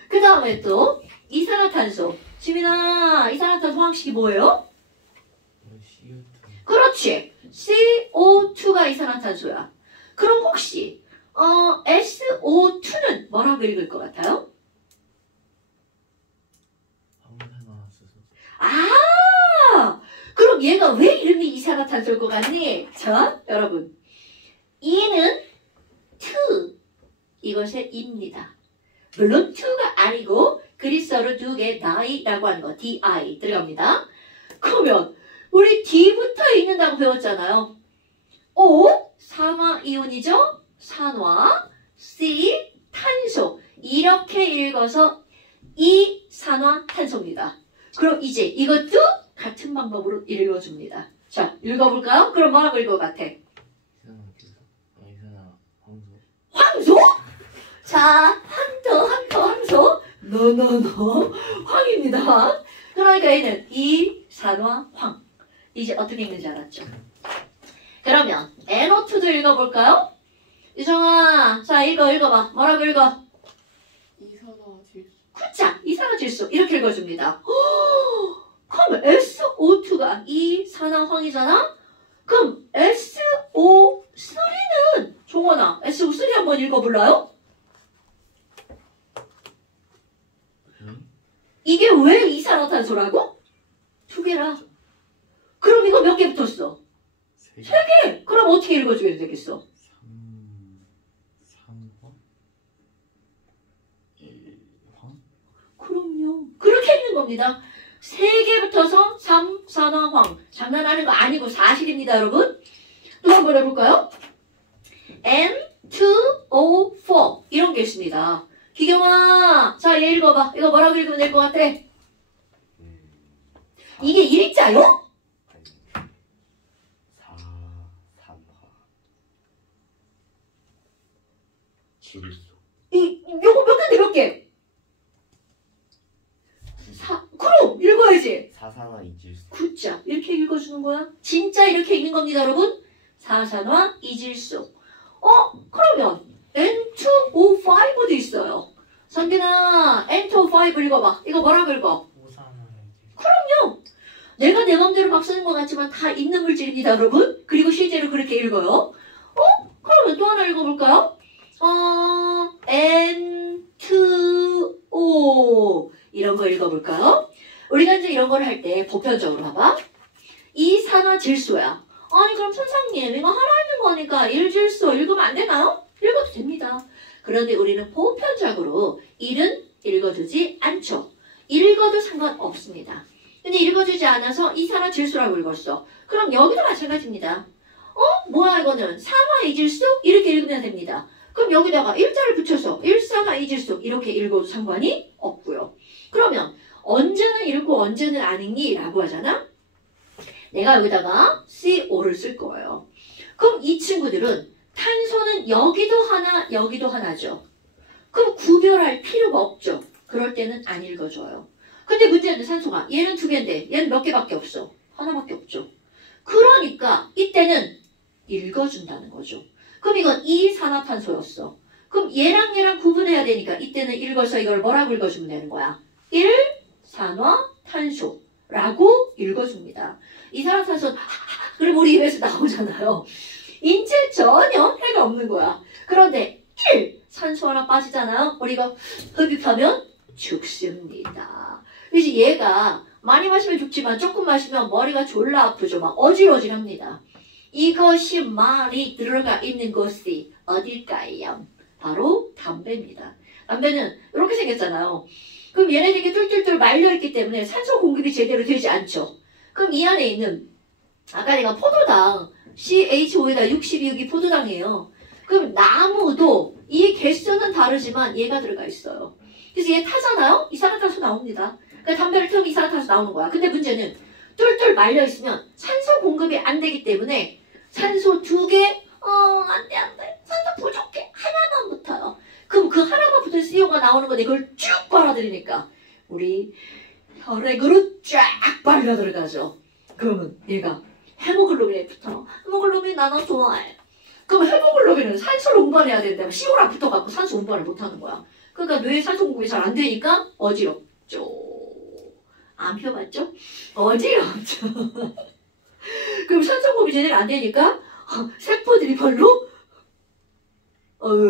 그 다음에 또 이산화탄소. 지민아, 이산화탄소 화학식이 뭐예요? 그렇지. CO2가 이산화탄소야. 그럼 혹시 SO2는 뭐라고 읽을 것 같아요? 그럼 얘가 왜 이름이 이산화탄소일 것 같니? 자, 여러분. E는 2. 이것의 E입니다. 물론 2가 아니고 그리스어로 두 개 di라고 하는 거 DI 들어갑니다. 그러면 우리 D부터 읽는다고 배웠잖아요. O 산화이온이죠. 산화 C 탄소 이렇게 읽어서 이산화탄소입니다. 그럼 이제 이것도 같은 방법으로 읽어줍니다. 자, 읽어볼까요? 그럼 뭐라고 읽을 것 같아? 황소? 자, 황소. 노. 황입니다. 그러니까 얘는 이산화황. 이제 어떻게 읽는지 알았죠? 그러면 NO2도 읽어볼까요? 유정아, 자, 읽어봐. 뭐라고 읽어? 이산화질소. 그쵸? 이산화질소. 이렇게 읽어줍니다. 그럼 SO2가 이산화황이잖아? 그럼 SO3는 종원아, SO3 한번 읽어볼래요? 이게 왜 이산화탄소라고? 2개라. 그럼 이거 몇 개 붙었어? 3개. 그럼 어떻게 읽어주게 되겠어? 그럼요. 그렇게 읽는 겁니다. 3개 붙어서 3산화황. 장난하는 거 아니고 사실입니다, 여러분. 또 한번 해볼까요? N2O4 이런 게 있습니다. 기경아, 자, 얘 읽어봐. 이거 뭐라고 읽으면 될 것 같아? 이게 1자요? 질소. 요거 몇 개인데 몇 개? 그럼 읽어야지. 사산화 이질소. 굿자 이렇게 읽어주는 거야. 진짜 이렇게 읽는 겁니다, 여러분. 사산화 이질소. 그러면 N2O5도 있어요. 선빈아, N2O5 읽어봐. 이거 뭐라고 읽어? 그럼요. 내가 내 맘대로 막 쓰는 것 같지만 다 있는 물질입니다, 여러분. 그리고 실제로 그렇게 읽어요. 그러면 또 하나 읽어볼까요? N2O 이런 거 읽어볼까요? 우리가 이제 이런 걸 할 때 보편적으로 봐봐. 이산화질소야. 아니 그럼 선생님 이거 하나 있는 거니까 일질소 읽으면 안 되나요? 읽어도 됩니다. 그런데 우리는 보편적으로 일은 읽어주지 않죠. 읽어도 상관없습니다. 근데 읽어주지 않아서 이산화질소라고 읽었어. 그럼 여기도 마찬가지입니다. 뭐야 이거는 산화이질소? 이렇게 읽으면 됩니다. 그럼 여기다가 일자를 붙여서 일산화이질소 이렇게 읽어도 상관이 없고요. 그러면 언제는 읽고 언제는 안 읽니? 라고 하잖아. 내가 여기다가 CO를 쓸 거예요. 그럼 이 친구들은 탄소는 여기도 하나 여기도 하나죠. 그럼 구별할 필요가 없죠. 그럴 때는 안 읽어줘요. 근데 문제는 산소가 얘는 2개인데 얘는 몇 개밖에 없어. 하나밖에 없죠. 그러니까 이때는 읽어준다는 거죠. 그럼 이건 이산화탄소였어. 그럼 얘랑 구분해야 되니까 이때는 읽어서 이걸 뭐라고 읽어주면 되는 거야? 일산화탄소라고 읽어줍니다. 이산화탄소는 그럼 우리 입에서 나오잖아요. 인체 전혀 해가 없는 거야. 그런데 산소 하나 빠지잖아요. 우리가 흡입하면 죽습니다. 그래서 얘가 많이 마시면 죽지만 조금 마시면 머리가 졸라 아프죠. 막 어질어질합니다. 이것이 말이 들어가 있는 곳이 어딜까요? 바로 담배입니다. 담배는 이렇게 생겼잖아요. 그럼 얘네들이 뚫뚫뚫 말려있기 때문에 산소 공급이 제대로 되지 않죠. 그럼 이 안에 있는 아까 내가 포도당 CHO에다 62이 포도당이에요. 그럼 나무도 이 개수는 다르지만 얘가 들어가 있어요. 그래서 얘 타잖아요? 이산화탄소 나옵니다. 그러니까 담배를 태우면 이산화탄소 나오는 거야. 근데 문제는 뚫뚫 말려있으면 산소 공급이 안 되기 때문에 산소 2개 안 돼. 산소 부족해. 하나만 붙어요. 그럼 그 하나만 붙은 CO가 나오는 건데 이걸 쭉 빨아들이니까 우리 혈액으로 쫙 빨려 들어가죠. 그러면 얘가 헤모글로빈에 붙어. 헤모글로빈 나너 좋아해. 그럼 헤모글로빈은 산소를 운반해야 되는데 CO랑 붙어갖고 산소 운반을 못하는 거야. 그러니까 뇌에 산소 공급이 잘 안 되니까 어지럽죠. 안 펴봤죠? 어지럽죠. 그럼 산소 공급이 제대로 안 되니까 세포들이 별로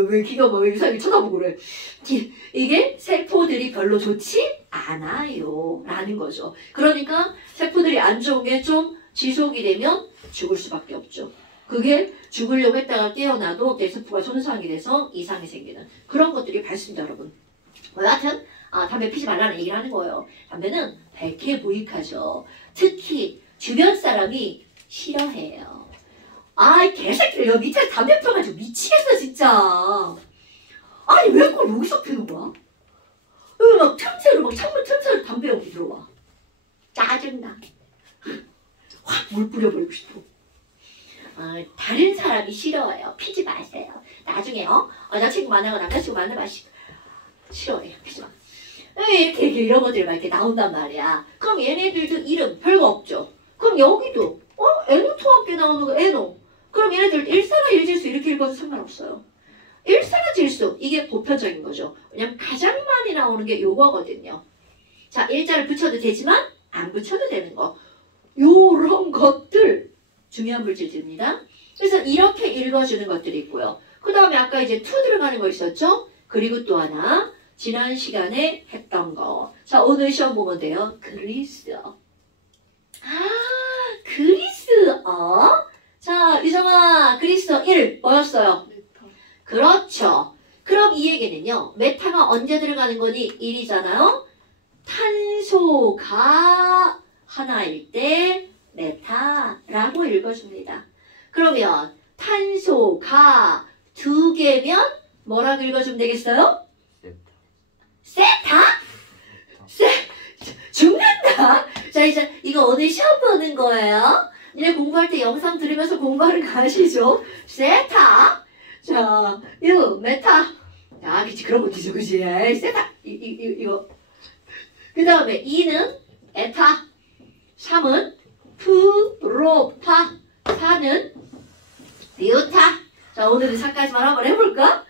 왜 기가 막 이상하게 쳐다보고 그래. 이게 세포들이 별로 좋지 않아요 라는 거죠. 그러니까 세포들이 안 좋은 게 좀 지속이 되면 죽을 수밖에 없죠. 그게 죽으려고 했다가 깨어나도 뇌세포가 손상이 돼서 이상이 생기는 그런 것들이 발생입니다, 여러분. 여하튼 담배 피지 말라는 얘기를 하는 거예요. 담배는 백해무익하죠. 특히 주변 사람이 싫어해요. 개새끼들 여기 밑에 담배 펴가지고 미치겠어 진짜. 아니 왜 그걸 여기서 피는 거야? 여기 막 틈새로 막 창문 틈새로 담배 연기 들어와. 짜증나. 확 물 뿌려버리고 싶어. 다른 사람이 싫어해요. 피지 마세요. 나중에 여자친구 만나고 남자친구 만나봐 싫어해요. 피지 마. 이렇게 이런 것들이 막 이렇게 나온단 말이야. 그럼 얘네들도 이름 별거 없죠. 그럼 여기도 에노토 함께 나오는 거 에노. 그럼 얘네들 일산화 일질수 이렇게 읽어도 상관없어요. 일산화 질수 이게 보편적인 거죠. 왜냐면 가장 많이 나오는 게 요거거든요. 자, 일자를 붙여도 되지만 안 붙여도 되는 거. 요런 것들 중요한 물질들입니다. 그래서 이렇게 읽어주는 것들이 있고요. 그 다음에 아까 이제 to 들어가는 거 있었죠? 그리고 또 하나 지난 시간에 했던 거. 자, 오늘 시험 보면 돼요. 그리스어. 그리스어. 자, 유정아, 그리스어 1 뭐였어요? 메타. 그렇죠. 그럼 이 얘기는요. 메타가 언제 들어가는 거니? 1이잖아요. 탄소가 하나일 때 메타라고 읽어줍니다. 그러면 탄소가 2개면 뭐라고 읽어주면 되겠어요? 세타? 죽는다. 자, 이제 이거 오늘 시험 보는 거예요. 이제 공부할 때 영상 들으면서 공부하는 거 아시죠? 세타. 자, 이거 메타. 야, 그치 그런 거 기죠, 그치? 세타. 이거. 그 다음에 2는 에타. 3은 프로파. 4는 비오타. 자, 오늘은 4까지만 한번 해볼까?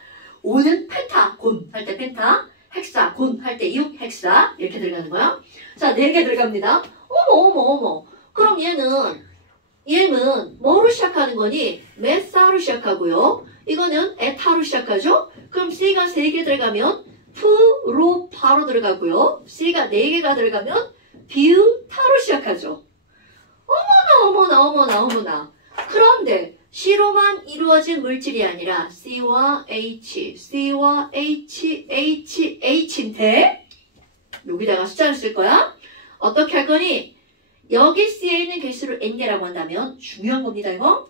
5는 펜타. 곤 할 때 펜타. 헥사. 곤 할 때 6 헥사. 이렇게 들어가는 거야. 자, 4개 들어갑니다. 어머. 그럼 얘는 뭐로 시작하는 거니? 메사로 시작하고요. 이거는 에타로 시작하죠? 그럼 C가 3개 들어가면 프로파로 들어가고요. C가 4개가 들어가면 비우타로 시작하죠. 어머나. 그런데 C로만 이루어진 물질이 아니라 C와 H인데 여기다가 숫자를 쓸 거야. 어떻게 할 거니? 여기 C에 있는 개수를 N개라고 한다면 중요한 겁니다. 이거.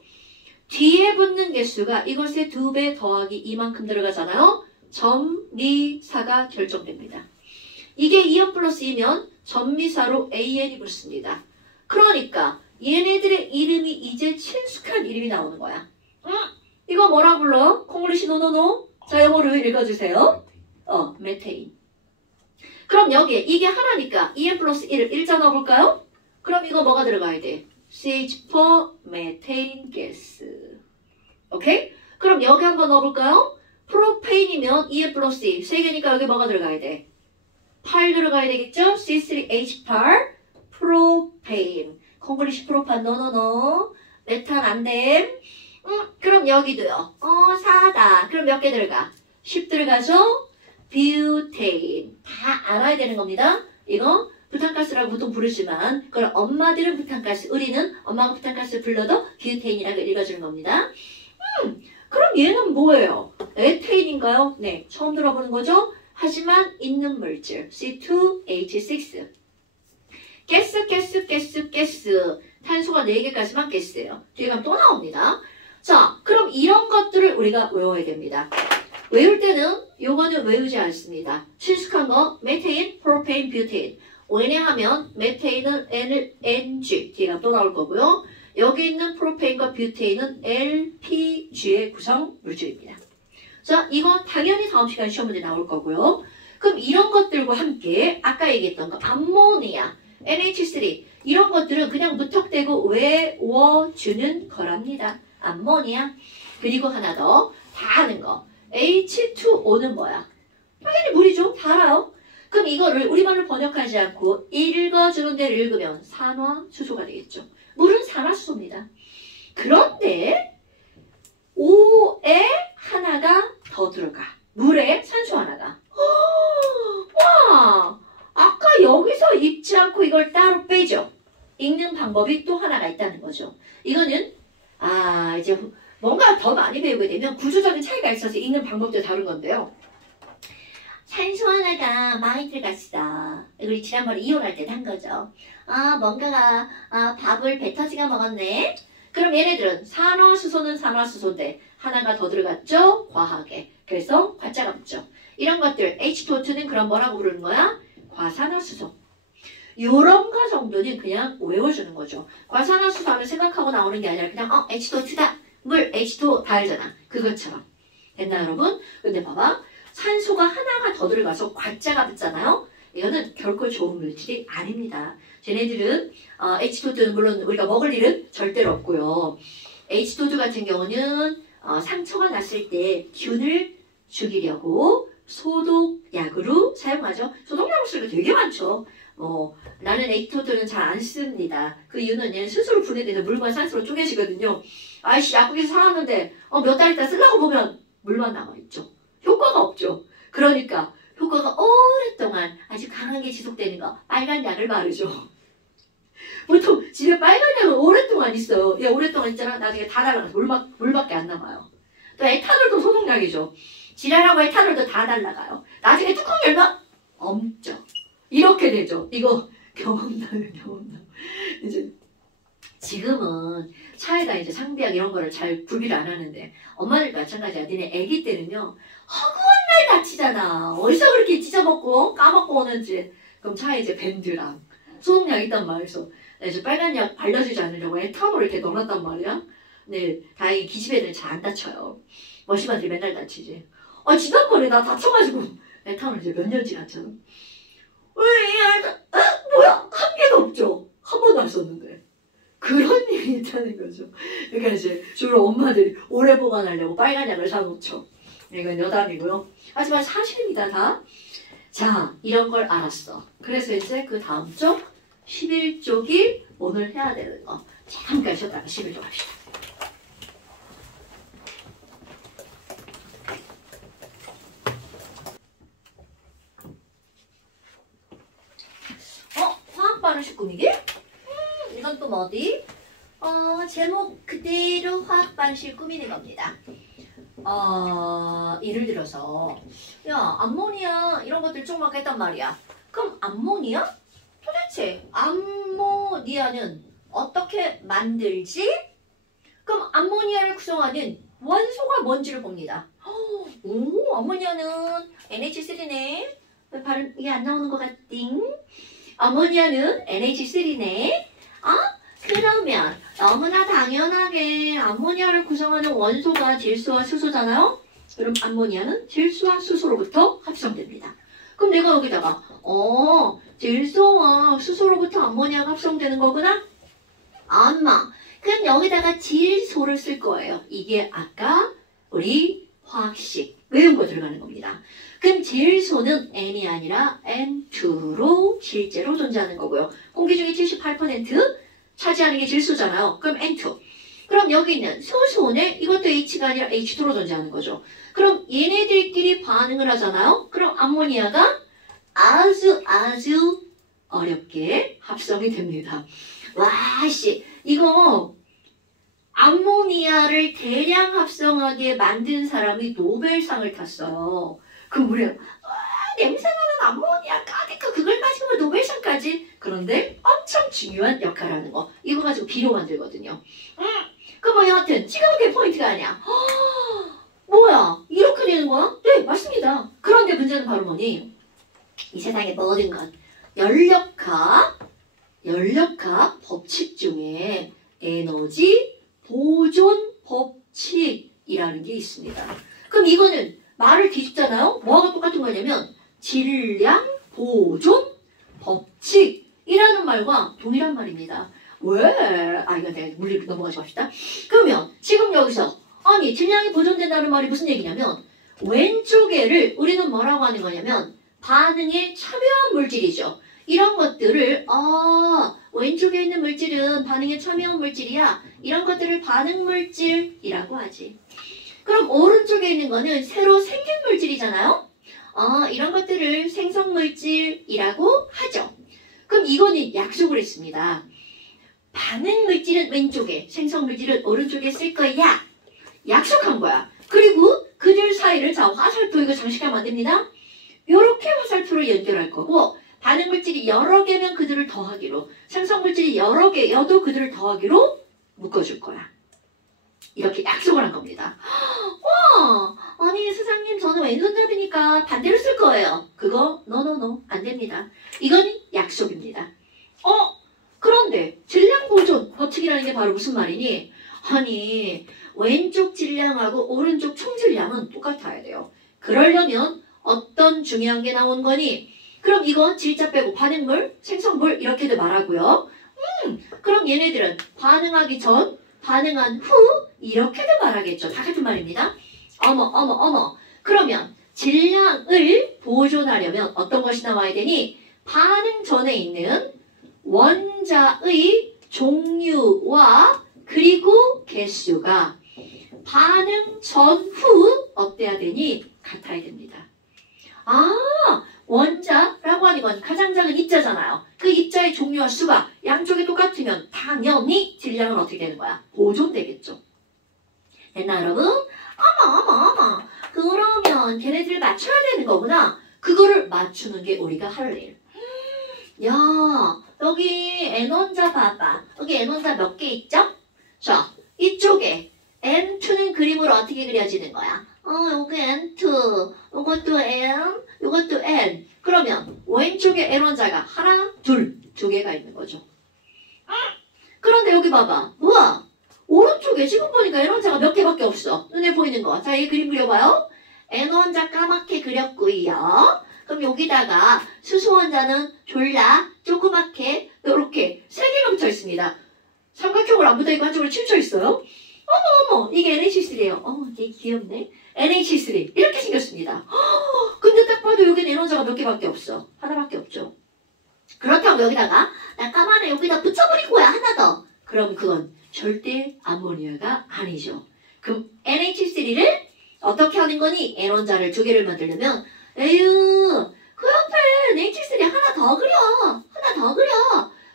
뒤에 붙는 개수가 이것의 2배 더하기 이만큼 들어가잖아요. 전미사가 결정됩니다. 이게 2n 플러스 2면 전미사로 AN이 붙습니다. 그러니까 얘네들의 이름이 이제 친숙한 이름이 나오는 거야. 이거 뭐라 불러? 콩글리시 노노노. 자, 영어로 읽어주세요. 메테인. 그럼 여기에 이게 하나니까 2n 플러스 1을 일자 넣어볼까요? 그럼 이거 뭐가 들어가야 돼? CH4 메테인 가스. 오케이? 그럼 여기 한번 넣어볼까요? 프로페인이면 2n 플러스 2. 3개니까 여기 뭐가 들어가야 돼? 8 들어가야 되겠죠? C3H8 프로페인. 콩글리시 프로판 노노노. 메탄 안됨. 그럼 여기도요. 4다. 그럼 몇 개 들어가? 10 들어가죠? 뷰테인. 다 알아야 되는 겁니다. 이거 부탄가스라고 보통 부르지만 그걸 엄마들은 부탄가스, 우리는 엄마가 부탄가스 불러도 뷰테인이라고 읽어주는 겁니다. 그럼 얘는 뭐예요? 에테인인가요? 네, 처음 들어보는 거죠? 하지만 있는 물질 C2H6 가스 탄소가 4개까지만 가스예요. 뒤에 가면 또 나옵니다. 자, 그럼 이런 것들을 우리가 외워야 됩니다. 외울 때는 요거는 외우지 않습니다. 친숙한 거 메테인, 프로페인, 뷰테인. 왜냐하면 메테인은 NG 뒤에 가면 또 나올 거고요. 여기 있는 프로페인과 뷰테인은 LPG의 구성 물질입니다. 자, 이건 당연히 다음 시간 시험 문제 나올 거고요. 그럼 이런 것들과 함께 아까 얘기했던 거 암모니아, NH3 이런 것들은 그냥 무턱대고 외워주는 거랍니다. 암모니아. 그리고 하나 더 다 아는 거 H2O는 뭐야? 당연히 물이죠. 다 알아요. 그럼 이거를 우리말로 번역하지 않고 읽어주는 데를 읽으면 산화수소가 되겠죠. 물은 산화수소입니다. 그런데 O에 하나가 더 들어가. 물에 산소 하나가. 와! 아까 여기서 읽지 않고 이걸 따로 빼죠. 읽는 방법이 또 하나가 있다는 거죠. 이거는 이제 뭔가 더 많이 배우게 되면 구조적인 차이가 있어서 읽는 방법도 다른 건데요. 산소 하나가 많이 들어갔어. 우리 지난번에 이혼할 때 한 거죠. 뭔가가 밥을 배 터지게 먹었네. 그럼 얘네들은 산화수소는 산화수소인데 하나가 더 들어갔죠? 과하게. 그래서 과자가 붙죠. 이런 것들 H2O2는 그럼 뭐라고 부르는 거야? 과산화수소. 요런 거 정도는 그냥 외워주는 거죠. 과산화수소 하면 생각하고 나오는 게 아니라 그냥 H2O2다. 물 H2O 다 알잖아. 그것처럼. 됐나 여러분? 근데 봐봐. 산소가 하나가 더 들어가서 과자가 붙잖아요. 이거는 결코 좋은 물질이 아닙니다. 쟤네들은 H2O2는 물론 우리가 먹을 일은 절대로 없고요. H2O2 같은 경우는 상처가 났을 때 균을 죽이려고 소독약으로 사용하죠. 소독약을 쓰는 게 되게 많죠. 나는 H2O2는 잘 안 씁니다. 그 이유는 얘는 스스로 분해돼서 물과 산소로 쪼개지거든요. 아이씨 약국에서 사왔는데 몇 달 있다 쓰려고 보면 물만 남아있죠. 효과가 없죠. 그러니까 효과가 오랫동안 아주 강하게 지속되는 거 빨간 약을 바르죠. 보통 집에 빨간 약은 오랫동안 있어요. 얘 오랫동안 있잖아. 나중에 다 날아가서 물밖에 안 남아요. 또 에탄올도 소독약이죠. 지랄하고 에탄올도 다 날아가요. 나중에 뚜껑 열면 엄청 이렇게 되죠. 이거 경험나요. 이제 지금은 차에다 이제 상비약 이런 거를 잘 구비를 안 하는데 엄마들도 마찬가지야. 니네 애기 때는요 허구한 날 다치잖아. 어디서 그렇게 찢어먹고 까먹고 오는지. 그럼 차에 이제 밴드랑 소독약 있단 말이죠. 이제 빨간 약 발라주지 않으려고 에탄올 이렇게 넣어놨단 말이야. 네, 다행히 기집애들은 잘 안 다쳐요. 머시반들이 맨날 다치지. 지난번에 나 다쳐가지고 에탄올 이제 몇 년 지났잖아. 뭐야? 한 개도 없죠. 한 번도 안 썼는데. 그런 일이 있다는 거죠. 그러니까 이제 주로 엄마들이 오래 보관하려고 빨간 약을 사놓죠. 이건 여담이고요. 하지만 사실입니다, 다. 자, 이런 걸 알았어. 그래서 이제 그 다음 쪽 11쪽이 오늘 해야 되는 거. 잠깐 쉬었다가 11쪽 합시다. 화학반응식 꾸미기? 이건 또 뭐지? 제목 그대로 화학반응식 꾸미는 겁니다. 예를 들어서 야 암모니아 이런 것들 조그맣게 했단 말이야. 그럼 암모니아? 도대체 암모니아는 어떻게 만들지? 그럼 암모니아를 구성하는 원소가 뭔지를 봅니다. 오, 암모니아는 NH3네. 왜 발음 이게 안 나오는 것 같띵? 암모니아는 NH3네. 그러면 너무나 당연하게 암모니아를 구성하는 원소가 질소와 수소잖아요. 그럼 암모니아는 질소와 수소로부터 합성됩니다. 그럼 내가 여기다가 질소와 수소로부터 암모니아가 합성되는 거구나? 엄마, 그럼 여기다가 질소를 쓸 거예요. 이게 아까 우리 화학식 외운 거 들어가는 겁니다. 그럼 질소는 N이 아니라 N2로 실제로 존재하는 거고요. 공기 중에 78% 차지하는 게 질소잖아요. 그럼 N2. 그럼 여기 있는 수소는 이것도 H가 아니라 H2로 존재하는 거죠. 그럼 얘네들끼리 반응을 하잖아요. 그럼 암모니아가 아주 어렵게 합성이 됩니다. 와씨 이거 암모니아를 대량 합성하게 만든 사람이 노벨상을 탔어요. 그럼 우리가 냄새나는 암모니아 까짓거 그걸 가지고 노벨상까지. 그런데 엄청 중요한 역할을 하는 거. 이거 가지고 비료 만들거든요. 그럼 뭐 여하튼 지금 그게 포인트가 아니야. 뭐야? 이렇게 되는 거야? 네, 맞습니다. 그런데 문제는 바로 뭐니? 이 세상의 모든 것 연력학 법칙 중에 에너지 보존 법칙이라는 게 있습니다. 그럼 이거는 말을 뒤집잖아요? 뭐하고 똑같은 거냐면 질량 보존 법칙이라는 말과 동일한 말입니다. 왜? 이거 내가 물리로 넘어가지 맙시다. 그러면 지금 여기서 아니 질량이 보존된다는 말이 무슨 얘기냐면 왼쪽에를 우리는 뭐라고 하는 거냐면 반응에 참여한 물질이죠. 이런 것들을 왼쪽에 있는 물질은 반응에 참여한 물질이야. 이런 것들을 반응 물질이라고 하지. 그럼 오른쪽에 있는 거는 새로 생긴 물질이잖아요. 이런 것들을 생성 물질이라고 하죠. 그럼 이거는 약속을 했습니다. 반응 물질은 왼쪽에, 생성 물질은 오른쪽에 쓸 거야. 약속한 거야. 그리고 그들 사이를 자 화살표 이거 장식하면 안 됩니다. 요렇게 화살표를 연결할 거고 반응 물질이 여러 개면 그들을 더하기로 생성 물질이 여러 개여도 그들을 더하기로 묶어줄 거야. 이렇게 약속을 한 겁니다. 아니 선생님 저는 왼손잡이니까 반대로 쓸 거예요. 그거 노 안 됩니다. 이건 약속입니다. 그런데 질량 보존 법칙이라는 게 바로 무슨 말이니? 아니 왼쪽 질량하고 오른쪽 총 질량은 똑같아야 돼요. 그러려면 어떤 중요한 게 나온 거니? 그럼 이건 질자 빼고 반응물, 생성물 이렇게도 말하고요. 그럼 얘네들은 반응하기 전, 반응한 후 이렇게도 말하겠죠. 다 같은 말입니다. 어머. 그러면 질량을 보존하려면 어떤 것이 나와야 되니? 반응 전에 있는 원자의 종류와 그리고 개수가 반응 전후 어때야 되니? 같아야 됩니다. 원자라고 하는 건 가장 작은 입자잖아요. 그 입자의 종류와 수가 양쪽이 똑같으면 당연히 질량은 어떻게 되는 거야? 보존되겠죠. 됐나 여러분? 어머. 그러면 걔네들을 맞춰야 되는 거구나. 그거를 맞추는 게 우리가 할 일. 야, 여기 N원자 봐봐. 여기 N원자 몇 개 있죠? 자, 이쪽에 N2는 그림으로 어떻게 그려지는 거야? 요거 N2, 요것도 N, 요것도 N. 그러면 왼쪽에 N원자가 하나, 둘, 두 개가 있는 거죠. 그런데 여기 봐봐. 우와! 오른쪽에 지금 보니까 N원자가 몇 개밖에 없어. 눈에 보이는 거. 자, 이 그림 그려봐요. N원자 까맣게 그렸고요. 그럼 여기다가 수소원자는 졸라 조그맣게 이렇게 세 개가 붙어 있습니다. 삼각형으로 안 붙어 있고 한쪽으로 치우쳐 있어요. 어머 이게 NH3예요. 되게 귀엽네. NH3 이렇게 생겼습니다. 근데 딱 봐도 여기는 에너지가 몇 개밖에 없어. 하나밖에 없죠. 그렇다고 여기다가 나 까만에 여기다 붙여버릴 거야 하나 더. 그럼 그건 절대 암모니아가 아니죠. 그럼 NH3를 어떻게 하는 거니? N원자를 두 개를 만들려면 에휴 그 옆에 NH3 하나 더 그려.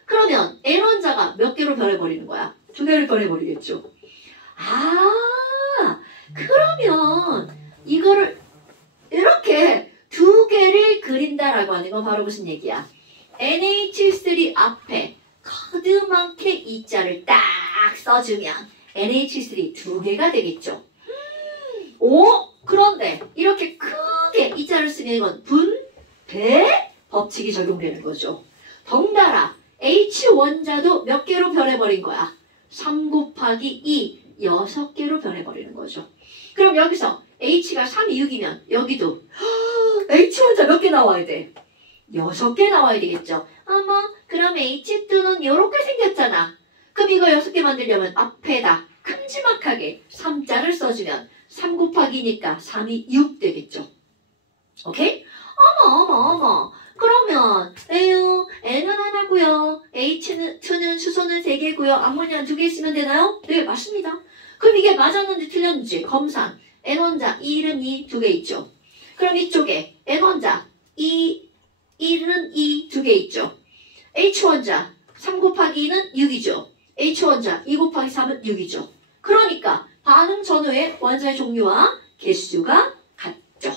그러면 N원자가 몇 개로 변해버리는 거야? 두 개를 변해버리겠죠. 그러면 이거를 이렇게 두 개를 그린다라고 하는 건 바로 무슨 얘기야? NH3 앞에 커드만게 이자를 딱 써주면 NH3 두 개가 되겠죠. 그런데 이렇게 크게 이자를 쓰면 이건 분배 법칙이 적용되는 거죠. 덩달아 H원자도 몇 개로 변해버린 거야? 3 곱하기 2, 6개로 변해버리는 거죠. 그럼 여기서 H가 3이 6이면 여기도 H원자 몇 개 나와야 돼? 6개 나와야 되겠죠. 그럼 H2는 이렇게 생겼잖아. 그럼 이거 6개 만들려면 앞에다 큼지막하게 3자를 써주면 3 곱하기니까 3이 6 되겠죠. 오케이? 어머. 그러면 N은 하나고요. H2는 수소는 3개고요. 암모니아 2개 있으면 되나요? 네, 맞습니다. 그럼 이게 맞았는지 틀렸는지 검사. N원자 1은 2, 2개 있죠. 그럼 이쪽에 N원자 1은 2, 2개 있죠. H원자 3 곱하기 2는 6이죠. H원자 2 곱하기 3은 6이죠. 그러니까 반응 전후의 원자의 종류와 개수가 같죠.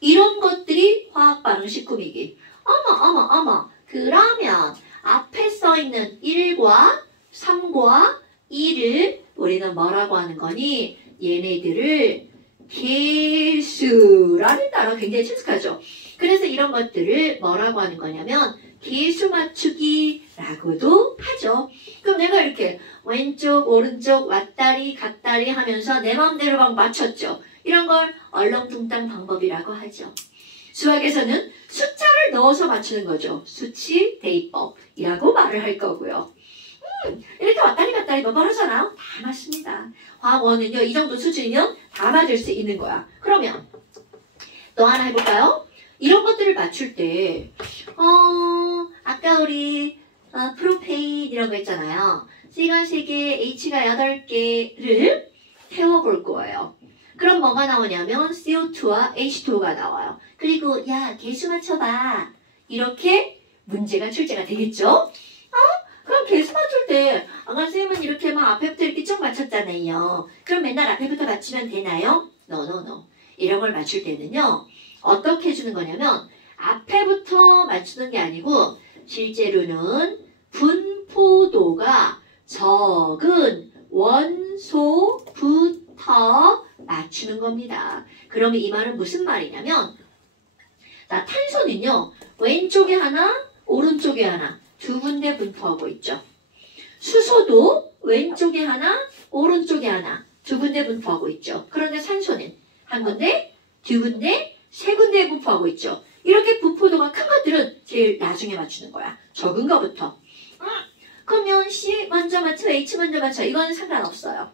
이런 것들이 화학 반응식 꾸미기. 어머. 그러면 앞에 써 있는 1과 3과 2를 우리는 뭐라고 하는 거니? 얘네들을 개수라는 단어 굉장히 친숙하죠. 그래서 이런 것들을 뭐라고 하는 거냐면 개수 맞추기라고도 하죠. 그럼 내가 이렇게 왼쪽 오른쪽 왔다리 갔다리 하면서 내 마음대로 막 맞췄죠. 이런 걸 얼렁뚱땅 방법이라고 하죠. 수학에서는 숫자를 넣어서 맞추는 거죠. 수치 대입법이라고 말을 할 거고요. 이렇게 왔다리 갔다리 몇 번 하잖아요. 다 맞습니다. 화학원은요, 이 정도 수준이면 다 맞을 수 있는 거야. 그러면 또 하나 해볼까요? 이런 것들을 맞출 때 아까 우리 프로페인 이런 거 있잖아요. C가 3개, H가 8개를 태워볼 거예요. 그럼 뭐가 나오냐면 CO2와 H2O가 나와요. 그리고 야, 개수 맞춰봐. 이렇게 문제가 출제가 되겠죠? 그럼 개수 맞출 때 아까 선생님은 이렇게 막 앞에부터 이렇게 쭉 맞췄잖아요. 그럼 맨날 앞에부터 맞추면 되나요? No. 이런 걸 맞출 때는요. 어떻게 해주는 거냐면 앞에부터 맞추는 게 아니고 실제로는 분포도가 적은 원소부터 맞추는 겁니다. 그러면 이 말은 무슨 말이냐면 자, 탄소는요. 왼쪽에 하나, 오른쪽에 하나 두 군데 분포하고 있죠. 수소도 왼쪽에 하나, 오른쪽에 하나 두 군데 분포하고 있죠. 그런데 산소는 한 군데, 두 군데, 세 군데에 분포하고 있죠. 이렇게 분포도가 큰 것들은 제일 나중에 맞추는 거야. 적은 거부터. 그러면 C 먼저 맞춰, H 먼저 맞춰. 이건 상관없어요.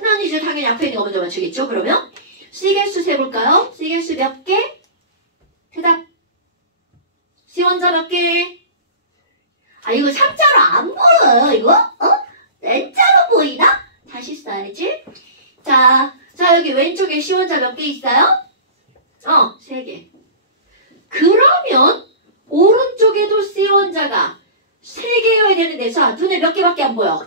난 이제 당연히 앞에 있는 거 먼저 맞추겠죠. 그러면 C 개수 세볼까요? C 개수 몇 개? 대답. C 원자 몇 개? 이거 3자로 안 보여요, 이거? N자로 보이나? 다시 써야지. 자, 여기 왼쪽에 C 원자 몇 개 있어요? 3개. 그러면 오른쪽에도 C 원자가 3개여야 되는데 자, 눈에 몇 개밖에 안 보여?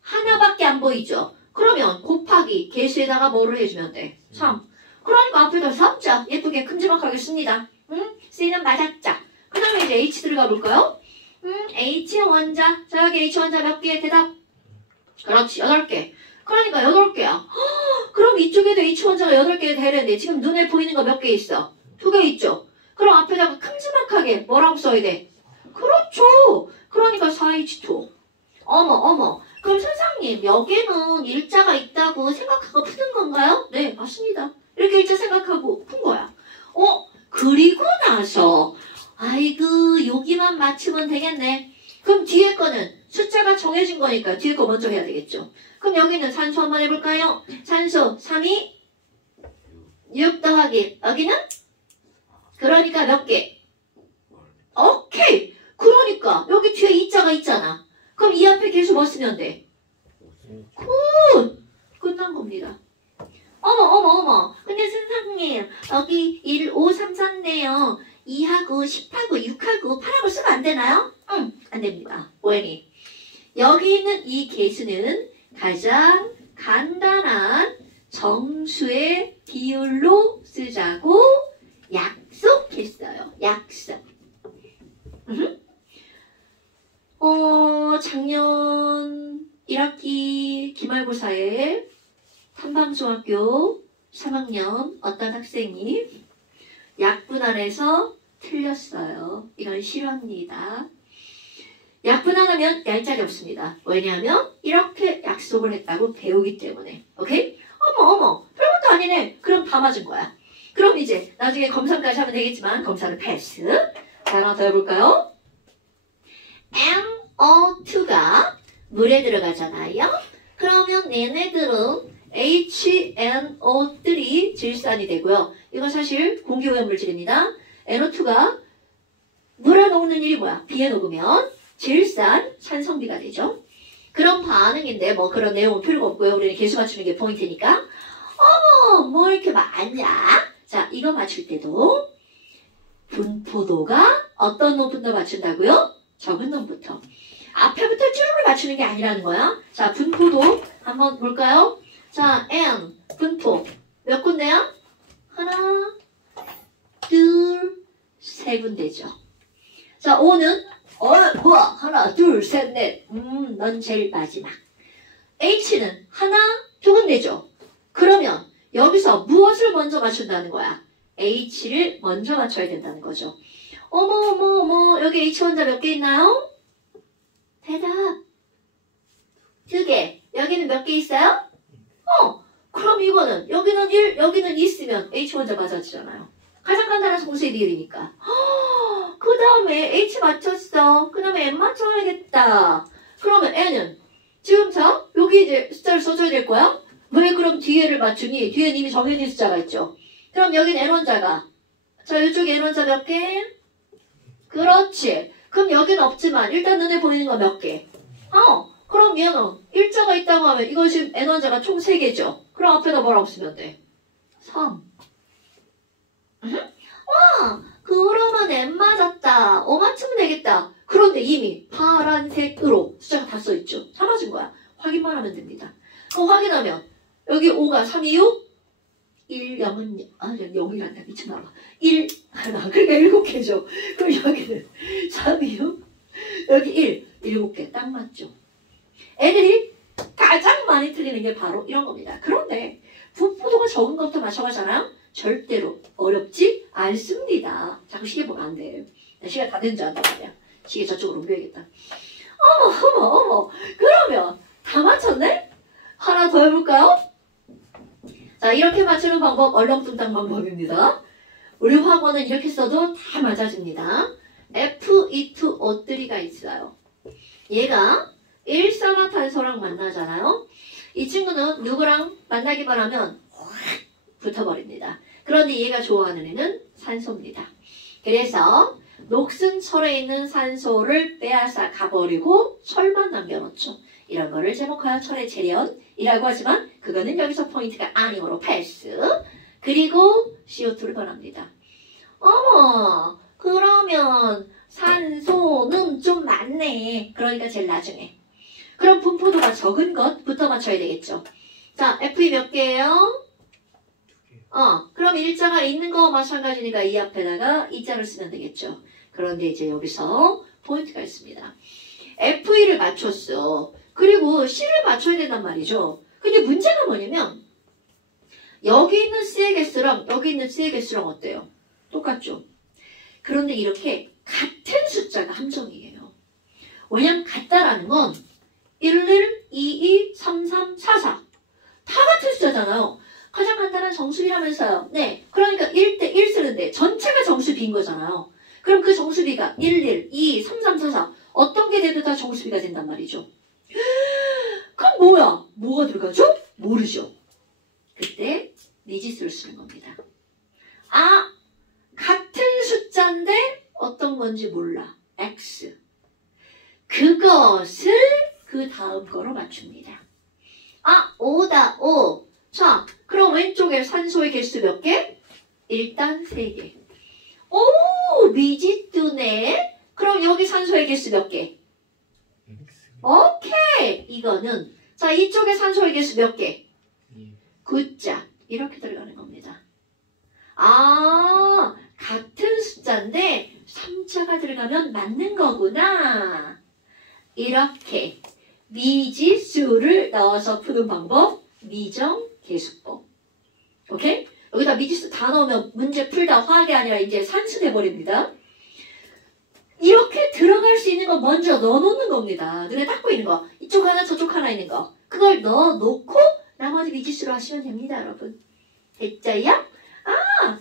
하나밖에 안 보이죠? 그러면 곱하기 개수에다가 뭐를 해주면 돼? 3. 그러니까 앞에다 3자 예쁘게 큼지막하게 씁니다. C는 맞았자. 그 다음에 이제 H 들어가 볼까요? H 원자. 자, 여기 H 원자 몇 개? 대답. 그렇지, 8개. 그러니까 8개야. 그럼 이쪽에도 H 원자가 8개가 되는데 지금 눈에 보이는 거 몇 개 있어? 2개 있죠? 그럼 앞에다가 큼지막하게 뭐라고 써야 돼? 그렇죠. 그러니까 4H2. 어머. 그럼 선생님, 여기는 일자가 있다고 생각하고 푸는 건가요? 네, 맞습니다. 이렇게 일자 생각하고 푼 거야. 그리고 나서 아이고, 여기만 맞추면 되겠네. 그럼 뒤에 거는 숫자가 정해진 거니까 뒤에 거 먼저 해야 되겠죠. 그럼 여기는 산소 한번 해볼까요? 산소 3이 6 더하기 여기는? 그러니까 몇 개? 오케이. 그러니까 여기 뒤에 이자가 있잖아. 그럼 이 앞에 계속 뭐 쓰면 돼? 굿! 끝난 겁니다. 어머. 근데 선생님, 여기 1, 5, 3, 4인데요. 2하고 10하고 6하고 8하고 쓰면 안 되나요? 응, 안 됩니다. 왜니? 여기 있는 이 개수는 가장 간단한 정수의 비율로 쓰자고 약속했어요. 약속. 작년 1학기 기말고사에 탐방중학교 3학년 어떤 학생이 약분안에서 틀렸어요. 이건 실화입니다. 약분안하면 얄짤이 없습니다. 왜냐하면 이렇게 약속을 했다고 배우기 때문에. 오케이? 어머. 별것도 아니네. 그럼 다 맞은 거야. 그럼 이제 나중에 검사까지 하면 되겠지만 검사는 패스. 자, 하나 더 해볼까요? NO2가 물에 들어가잖아요. 그러면 얘네들은 HNO3 질산이 되고요. 이건 사실 공기오염물질입니다. NO2가 물에 녹는 일이 뭐야? 비에 녹으면 질산, 산성비가 되죠. 그런 반응인데 뭐 그런 내용은 필요가 없고요. 우리는 개수 맞추는 게 포인트니까. 뭐 이렇게 많냐? 자, 이거 맞출 때도 분포도가 어떤 놈부터 맞춘다고요? 적은 놈부터. 앞에부터 쭈르르 맞추는 게 아니라는 거야. 자, 분포도 한번 볼까요? 자, N 분포 몇 군데야? 하나, 둘, 세 군데죠. 자, O는 뭐야? 하나, 둘, 셋, 넷. 넌 제일 마지막. H는 하나, 두 군데죠. 그러면 여기서 무엇을 먼저 맞춘다는 거야? H를 먼저 맞춰야 된다는 거죠. 어머, 여기 H 혼자 몇 개 있나요? 대답. 2개. 여기는 몇 개 있어요? 그럼 이거는 여기는 1, 여기는 2 있으면 H 혼자 맞아지잖아요. 가장 간단한 정수의 비율이니까. 그 다음에 H 맞췄어. 그 다음에 M 맞춰야겠다. 그러면 N은 지금 자 여기 이제 숫자를 써줘야 될 거야? 왜 그럼 뒤에를 맞추니? 뒤에는 이미 정해진 숫자가 있죠. 그럼 여기는 N1자가 자 이쪽에 N1자 몇 개? 그렇지. 그럼 여기는 없지만 일단 눈에 보이는 거 몇 개? 그럼 얘는 일자가 있다고 하면 이거 지금 N1자가 총 3개죠. 그럼 앞에다 뭐라고 쓰면 돼? 3. 그러면 N 맞았다. 5 맞추면 되겠다. 그런데 이미 파란색으로 숫자가 다 써있죠. 3 맞은 거야. 확인만 하면 됩니다. 그럼 확인하면 여기 5가 3, 2, 6 1, 0은 0이란다. 미쳤나봐. 1, 하나. 그러니까 7개죠. 그럼 여기는 3, 2, 6 여기 1, 7개 딱 맞죠. 애들이 가장 많이 틀리는 게 바로 이런 겁니다. 그런데 분포도가 적은 것부터 맞춰가잖아요. 절대로 어렵지 않습니다. 자꾸 시계 보면 안 돼. 시계 다 된 줄 안단 말이야. 시계 저쪽으로 옮겨야겠다. 어머. 그러면 다 맞췄네? 하나 더 해볼까요? 자, 이렇게 맞추는 방법 얼렁뚱땅 방법입니다. 우리 화원은 이렇게 써도 다 맞아집니다. Fe2O3가 있어요. 얘가 일산화탄소랑 만나잖아요. 이 친구는 누구랑 만나기만 하면 확 붙어버립니다. 그런데 얘가 좋아하는 애는 산소입니다. 그래서 녹슨 철에 있는 산소를 빼앗아 가버리고 철만 남겨놓죠. 이런 거를 제목하여 철의 재련이라고 하지만 그거는 여기서 포인트가 아니므로 패스. 그리고 CO2를 변합니다. 어머, 그러면 산소는 좀 많네. 그러니까 제일 나중에. 그럼 분포도가 적은 것부터 맞춰야 되겠죠. 자, Fe 몇 개예요? 그럼 일자가 있는 거 마찬가지니까 이 앞에다가 이자를 쓰면 되겠죠. 그런데 이제 여기서 포인트가 있습니다. Fe를 맞췄어. 그리고 C를 맞춰야 된단 말이죠. 근데 문제가 뭐냐면 여기 있는 C의 개수랑 여기 있는 C의 개수랑 어때요? 똑같죠? 그런데 이렇게 같은 숫자가 함정이에요. 왜냐면 같다라는 건 11, 22, 33, 44 다 같은 숫자잖아요. 가장 간단한 정수비라면서요. 네, 그러니까 1대 1 쓰는데 전체가 정수비인 거잖아요. 그럼 그 정수비가 11, 2, 33, 44 어떤 게 돼도 다 정수비가 된단 말이죠. 그럼 뭐야? 뭐가 들어가죠? 모르죠. 그때 미지수를 쓰는 겁니다. 같은 숫자인데 어떤 건지 몰라. X. 그것을 그 다음 거로 맞춥니다. 5다, 5. 자, 그럼 왼쪽에 산소의 개수 몇 개? 일단 3개. 오, 미지수네. 그럼 여기 산소의 개수 몇 개? 오케이. 이거는 자, 이쪽에 산소의 개수 몇 개? 9자. 이렇게 들어가는 겁니다. 같은 숫자인데 3자가 들어가면 맞는 거구나. 이렇게 미지수를 넣어서 푸는 방법, 미정계수법. 오케이? 여기다 미지수 다 넣으면 문제 풀다 화학이 아니라 이제 산수 돼버립니다. 이렇게 들어갈 수 있는 거 먼저 넣어놓는 겁니다. 눈에 딱 보이는 거. 이쪽 하나 저쪽 하나 있는 거. 그걸 넣어놓고 나머지 미지수로 하시면 됩니다, 여러분. 됐죠요?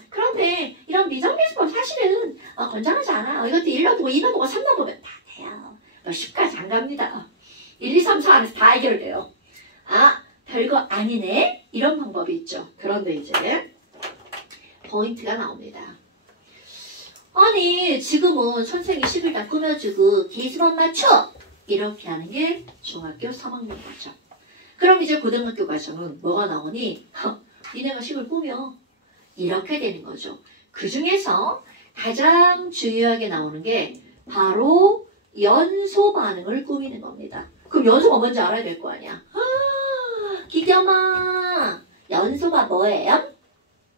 그런데 이런 미정계수법 사실은 건장하지 않아요. 이것도 1 넣어보고 2 넣어보고 3 넣어보면 다 돼요. 10까지 안 갑니다. 1, 2, 3, 4 안에서 다 해결돼요. 별거 아니네. 이런 방법이 있죠. 그런데 이제 포인트가 나옵니다. 아니 지금은 선생님이 식을 다 꾸며주고 계수만 맞춰! 이렇게 하는 게 중학교 3학년 과정. 그럼 이제 고등학교 과정은 뭐가 나오니? 니네가 식을 꾸며. 이렇게 되는 거죠. 그 중에서 가장 중요하게 나오는 게 바로 연소 반응을 꾸미는 겁니다. 그럼 연소가 뭔지 알아야 될 거 아니야. 기겸아, 연소가 뭐예요?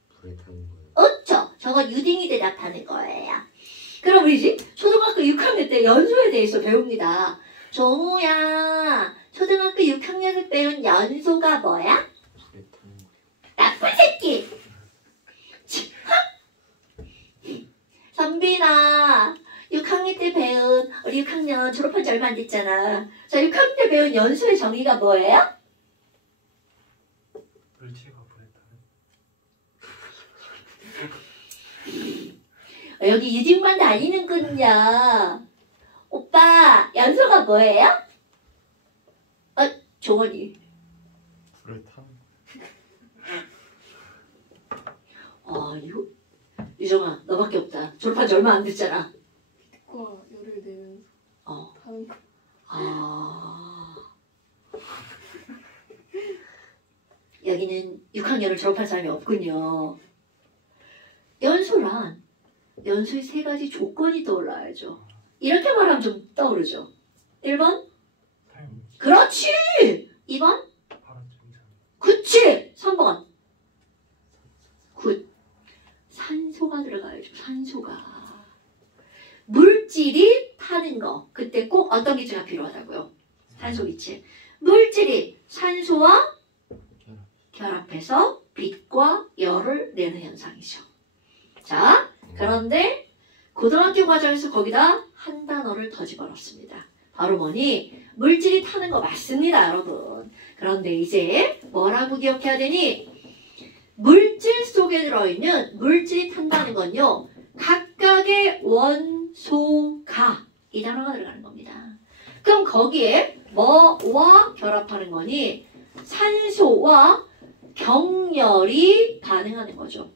불에 타는 거예요. 어쩌? 저건 유딩이 대답하는 거예요. 그럼 우리 초등학교 6학년 때 연소에 대해서 배웁니다. 종우야, 초등학교 6학년을 배운 연소가 뭐야? 불에 타는 거. 나쁜 새끼! 선빈아, 6학년 때 배운, 우리 6학년 졸업한 지 얼마 안 됐잖아. 자, 6학년 때 배운 연소의 정의가 뭐예요? 물체가 불에 타는. 여기 유딩만 다니는군요. 오빠, 연소가 뭐예요? 종원이. 불에 타는. 이거 유정아, 너밖에 없다. 졸업한 지 얼마 안 됐잖아. 빛과 열을 내면서 어. 타는 거. 여기는 6학년을 졸업한 사람이 없군요. 연소란 연소의 3가지 조건이 떠올라야죠. 이렇게 말하면 좀 떠오르죠. 1번? 타임. 그렇지! 2번? 바람점이잖아. 그치! 3번? 굿. 산소가 들어가야죠. 산소가. 물질이 타는 거. 그때 꼭 어떤 기체가 필요하다고요? 산소 기체. 물질이 산소와 결합해서 빛과 열을 내는 현상이죠. 자, 그런데 고등학교 과정에서 거기다 한 단어를 더 집어넣습니다. 바로 뭐니? 물질이 타는 거 맞습니다, 여러분. 그런데 이제 뭐라고 기억해야 되니? 물질 속에 들어있는 물질이 탄다는 건요. 각각의 원소가 이 단어가 들어가는 겁니다. 그럼 거기에 뭐와 결합하는 거니? 산소와 경열이 반응하는 거죠.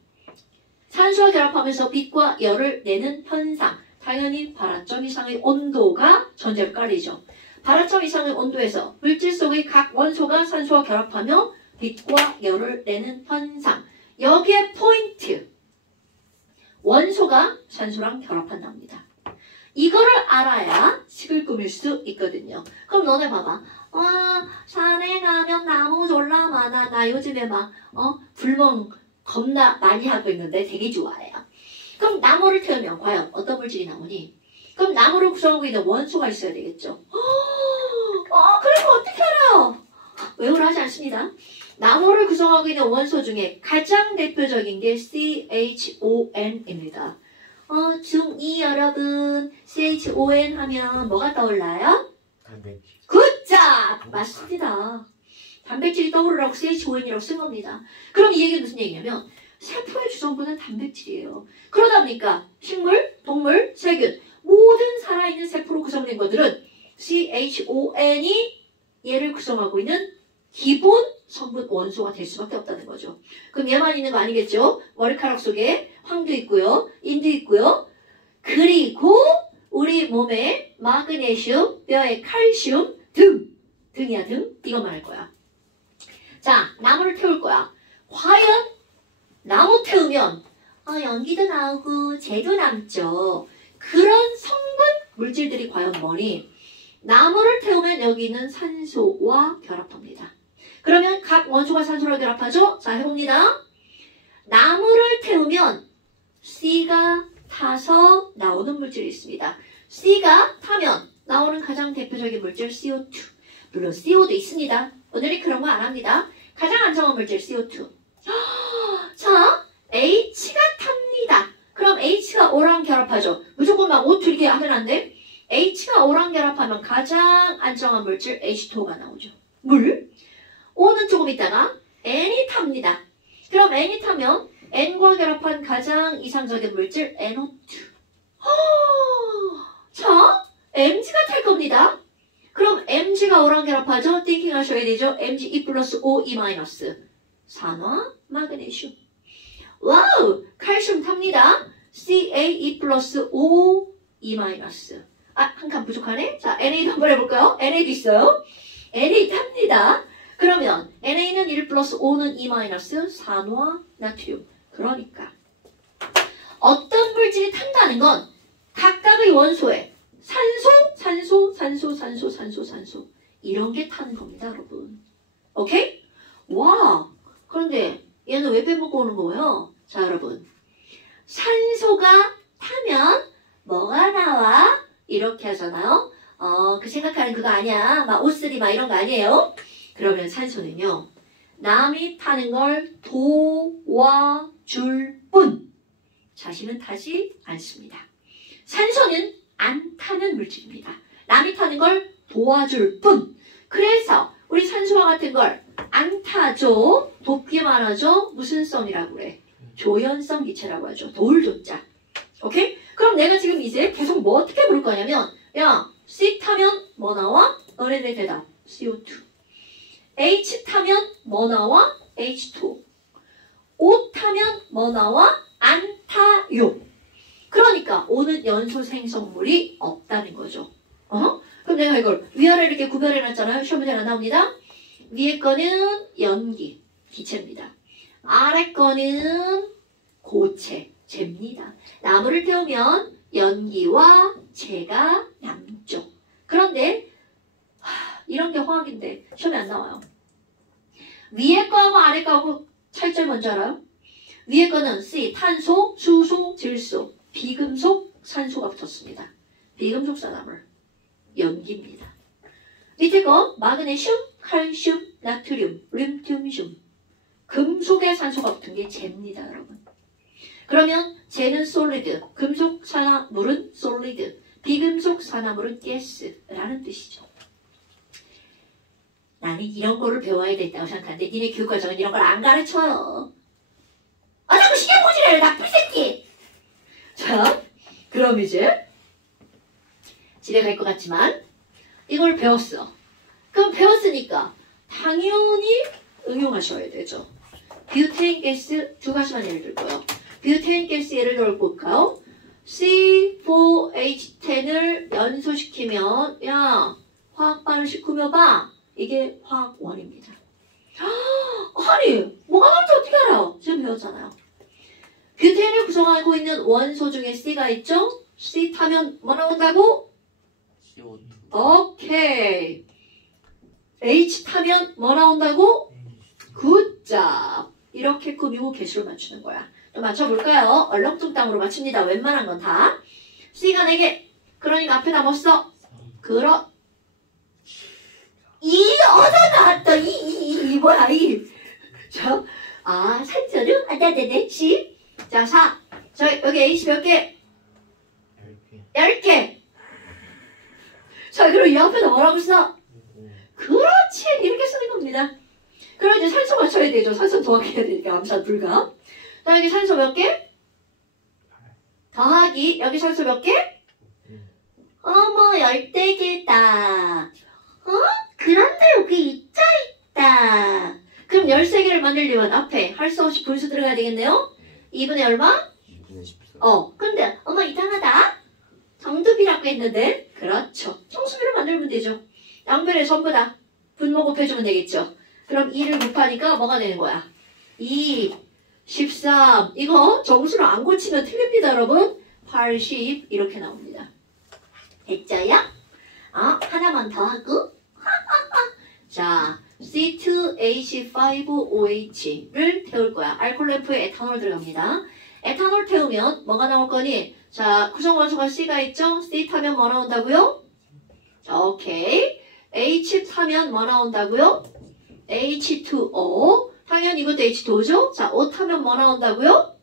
산소와 결합하면서 빛과 열을 내는 현상. 당연히 발화점 이상의 온도가 전제를 깔리죠. 발화점 이상의 온도에서 물질 속의 각 원소가 산소와 결합하며 빛과 열을 내는 현상. 여기에 포인트. 원소가 산소랑 결합한답니다. 이거를 알아야 식을 꾸밀 수 있거든요. 그럼 너네 봐봐. 산에 가면 나무 졸라 많아. 나 요즘에 막 불멍 겁나 많이 하고 있는데 되게 좋아해요. 그럼 나무를 태우면 과연 어떤 물질이 나오니? 그럼 나무를 구성하고 있는 원소가 있어야 되겠죠. 그럼 어떻게 알아요? 외우라 하지 않습니다. 나무를 구성하고 있는 원소 중에 가장 대표적인 게 CHON입니다. 중2 여러분, CHON 하면 뭐가 떠올라요? 단백질. 굿잡! 맞습니다. 단백질이 떠오르라고 CHON이라고 쓴 겁니다. 그럼 이 얘기는 무슨 얘기냐면 세포의 주성분은 단백질이에요. 그러다 보니까 식물, 동물, 세균 모든 살아있는 세포로 구성된 것들은 CHON이 얘를 구성하고 있는 기본 성분 원소가 될 수밖에 없다는 거죠. 그럼 얘만 있는 거 아니겠죠? 머리카락 속에 황도 있고요. 인도 있고요. 그리고 우리 몸에 마그네슘, 뼈에 칼슘, 등이야 등. 이것만 할 거야. 자, 나무를 태울 거야. 과연 나무 태우면 연기도 나오고 재도 남죠. 그런 성분 물질들이 과연 뭐니? 나무를 태우면 여기 있는 산소와 결합합니다. 그러면 각 원소가 산소로 결합하죠? 자, 해봅니다. 나무를 태우면 C가 타서 나오는 물질이 있습니다. C가 타면 나오는 가장 대표적인 물질 CO2. 물론 CO도 있습니다. 오늘은 그런 거 안 합니다. 가장 안정한 물질 CO2. 자, H가 탑니다. 그럼 H가 O랑 결합하죠. 무조건 막 O 틀게 하면 안 돼. H가 O랑 결합하면 가장 안정한 물질 H2O가 나오죠. 물. O는 조금 있다가 N이 탑니다. 그럼 N이 타면 N과 결합한 가장 이상적인 물질 NO2. 자, MG가 탈 겁니다. 그럼 MG가 O랑 결합하죠? 띵킹 하셔야 되죠? MgE 플러스 O, E 마이너스. 산화, 마그네슘. 와우! 칼슘 탑니다. CaE 플러스 O, E 마이너스. 한 칸 부족하네? 자, NA도 한번 해볼까요? NA도 있어요. NA 탑니다. 그러면 NA는 1 플러스 O는 2 마이너스 산화, 나트륨. 그러니까 어떤 물질이 탄다는 건 각각의 원소에 산소 이런 게 타는 겁니다, 여러분. 오케이? 와! 그런데 얘는 왜 빼먹고 오는 거예요? 자, 여러분. 산소가 타면 뭐가 나와? 이렇게 하잖아요. 그 생각하는 그거 아니야. 막 O3 막 이런 거 아니에요. 그러면 산소는요. 남이 타는 걸 도와줄 뿐 자신은 타지 않습니다. 산소는 안 타는 물질입니다. 남이 타는 걸 도와줄 뿐. 그래서 우리 산소와 같은 걸 안 타죠. 돕게 말하죠. 무슨 썸이라고 그래? 조연성 기체라고 하죠. 도울조자. 오케이? 그럼 내가 지금 이제 계속 뭐 어떻게 부를 거냐면 야, C 타면 뭐 나와? 너네들 대답. CO2. H 타면 뭐 나와? H2O. O 타면 뭐 나와? 안 타요. 그러니까 O는 연소 생성물이 없다는 거죠. 그럼 내가 이걸 위아래 이렇게 구별해놨잖아요. 시험 문제가 나옵니다. 위에 거는 연기, 기체입니다. 아래 거는 고체, 재입니다. 나무를 태우면 연기와 재가 남죠. 그런데 이런 게 화학인데 시험에 안 나와요. 위에 거하고 아래 거하고 차이점 뭔지 알아요? 위에 거는 C, 탄소, 수소, 질소, 비금속, 산소가 붙었습니다. 비금속 산화물, 연기입니다. 밑에 거 마그네슘, 칼슘, 나트륨, 림튬슘, 금속의 산소가 붙은 게 재입니다, 여러분. 그러면 재는 솔리드, 금속 산화물은 솔리드, 비금속 산화물은 가스라는 뜻이죠. 나는 이런 거를 배워야 된다고 생각하는데 니네 교육과정은 이런 걸 안 가르쳐요. 자꾸 신경 보지 래 나쁜 새끼. 자, 그럼 이제 집에 갈 것 같지만 이걸 배웠어. 그럼 배웠으니까 당연히 응용하셔야 되죠. 뷰테인 가스 두 가지만 예를 들고요. 뷰테인 가스 예를 들어볼까요? C4H10을 연소시키면 야 화학반을 시키며봐. 이게 화학원입니다. 아니 뭐가 나올지 어떻게 알아요? 지금 배웠잖아요. 뷰테인을 구성하고 있는 원소 중에 C가 있죠? C 타면 뭐 나온다고? CO2. 오케이. H 타면 뭐 나온다고? 굿잡. 이렇게 꾸미고 개수를 맞추는 거야. 또 맞춰볼까요? 얼렁뚱땅으로 맞춥니다. 웬만한 건 다. C가 4개. 그러니까 앞에다 뭐 써? 이 어디서 나왔다. 이 뭐야 이. 자, 산소는 네네네. C. 자, 4. 자, 여기 H 몇 개? 10개. 10개. 자, 그럼 이 앞에다 뭐라고 써? 그렇지. 이렇게 쓰는 겁니다. 그럼 이제 산소 맞춰야 되죠. 산소 더하기 해야 되니까 암산 불가. 자, 여기 산소 몇 개? 더하기. 여기 산소 몇 개? 어머, 10개다. 그런데 여기 2자 있다. 그럼 13개를 만들려면 앞에 할 수 없이 분수 들어가야 되겠네요? 2분의 얼마? 2분의 14. 근데 어머 이상하다. 정두비라고 했는데 그렇죠. 정수비를 만들면 되죠. 양변에 전부 다 분모 곱해주면 되겠죠. 그럼 2를 곱하니까 뭐가 되는 거야? 2, 13. 이거 정수를 안 고치면 틀립니다, 여러분. 80 이렇게 나옵니다. 됐죠요? 하나만 더 하고 자, C2H5OH를 태울 거야. 알콜램프에 에탄올 들어갑니다. 에탄올 태우면 뭐가 나올 거니? 자, 구성원소가 C가 있죠? C 타면 뭐 나온다고요? 오케이. H 타면 뭐 나온다고요? H2O. 당연히 이것도 H2O죠? 자, O 타면 뭐 나온다고요?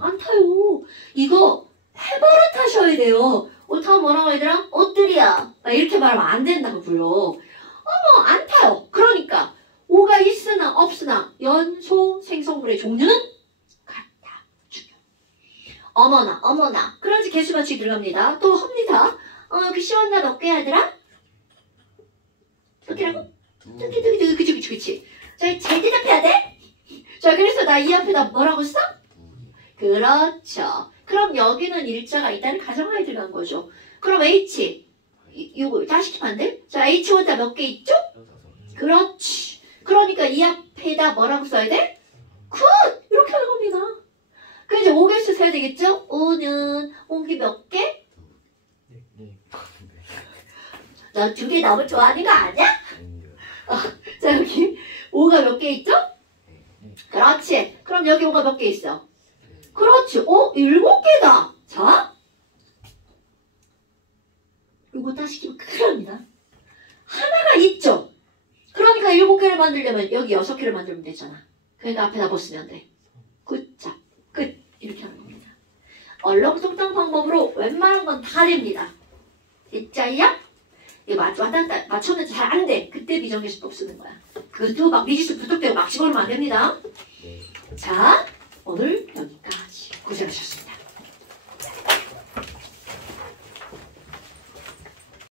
안 타요. 이거 해버릇하셔야 돼요. O 타면 뭐 나와 얘들아? 옷들이야. 이렇게 말하면 안 된다고 불러. 안 타요. 그러니까 O가 있으나 없으나 연소 생성물의 종류는 같다. 중요. 어머나. 그런지 개수 맞추기 들어갑니다. 또 합니다. 그 시원한 몇 개야 얘들아? 몇 개라고? 그치. 자, 잘 대답해야 돼? 자, 그래서 나 이 앞에다 뭐라고 써? 그렇죠. 그럼 여기는 일자가 있다는 가정하에 들어간 거죠. 그럼 H, 이거 다시 시키면 안 돼? 자, H1다 몇 개 있죠? 그렇지. 그러니까 이 앞에다 뭐라고 써야 돼? 굿! 이렇게 하는 겁니다. 그럼 이제 5개수 써야 되겠죠? 5는 옹기 몇 개? 너 2개 너무 좋아하는 거 아니야? 자, 여기 5가 몇 개 있죠? 그렇지. 그럼 여기 뭐가 몇 개 있어? 그렇지. 7개다. 자. 이거 다 시키면 큰일 납니다. 하나가 있죠. 그러니까 7개를 만들려면 여기 6개를 만들면 되잖아. 그러니까 앞에다 뭐 쓰면 돼? 굿잡. 끝. 이렇게 하는 겁니다. 얼렁뚱땅 방법으로 웬만한 건 다 됩니다. 됐자야? 이거 맞췄는데 잘 안 돼. 그때 비정규수법 쓰는 거야. 그것도 막 미지수 부탁되고 막 집어넣으면 안 됩니다. 네. 자,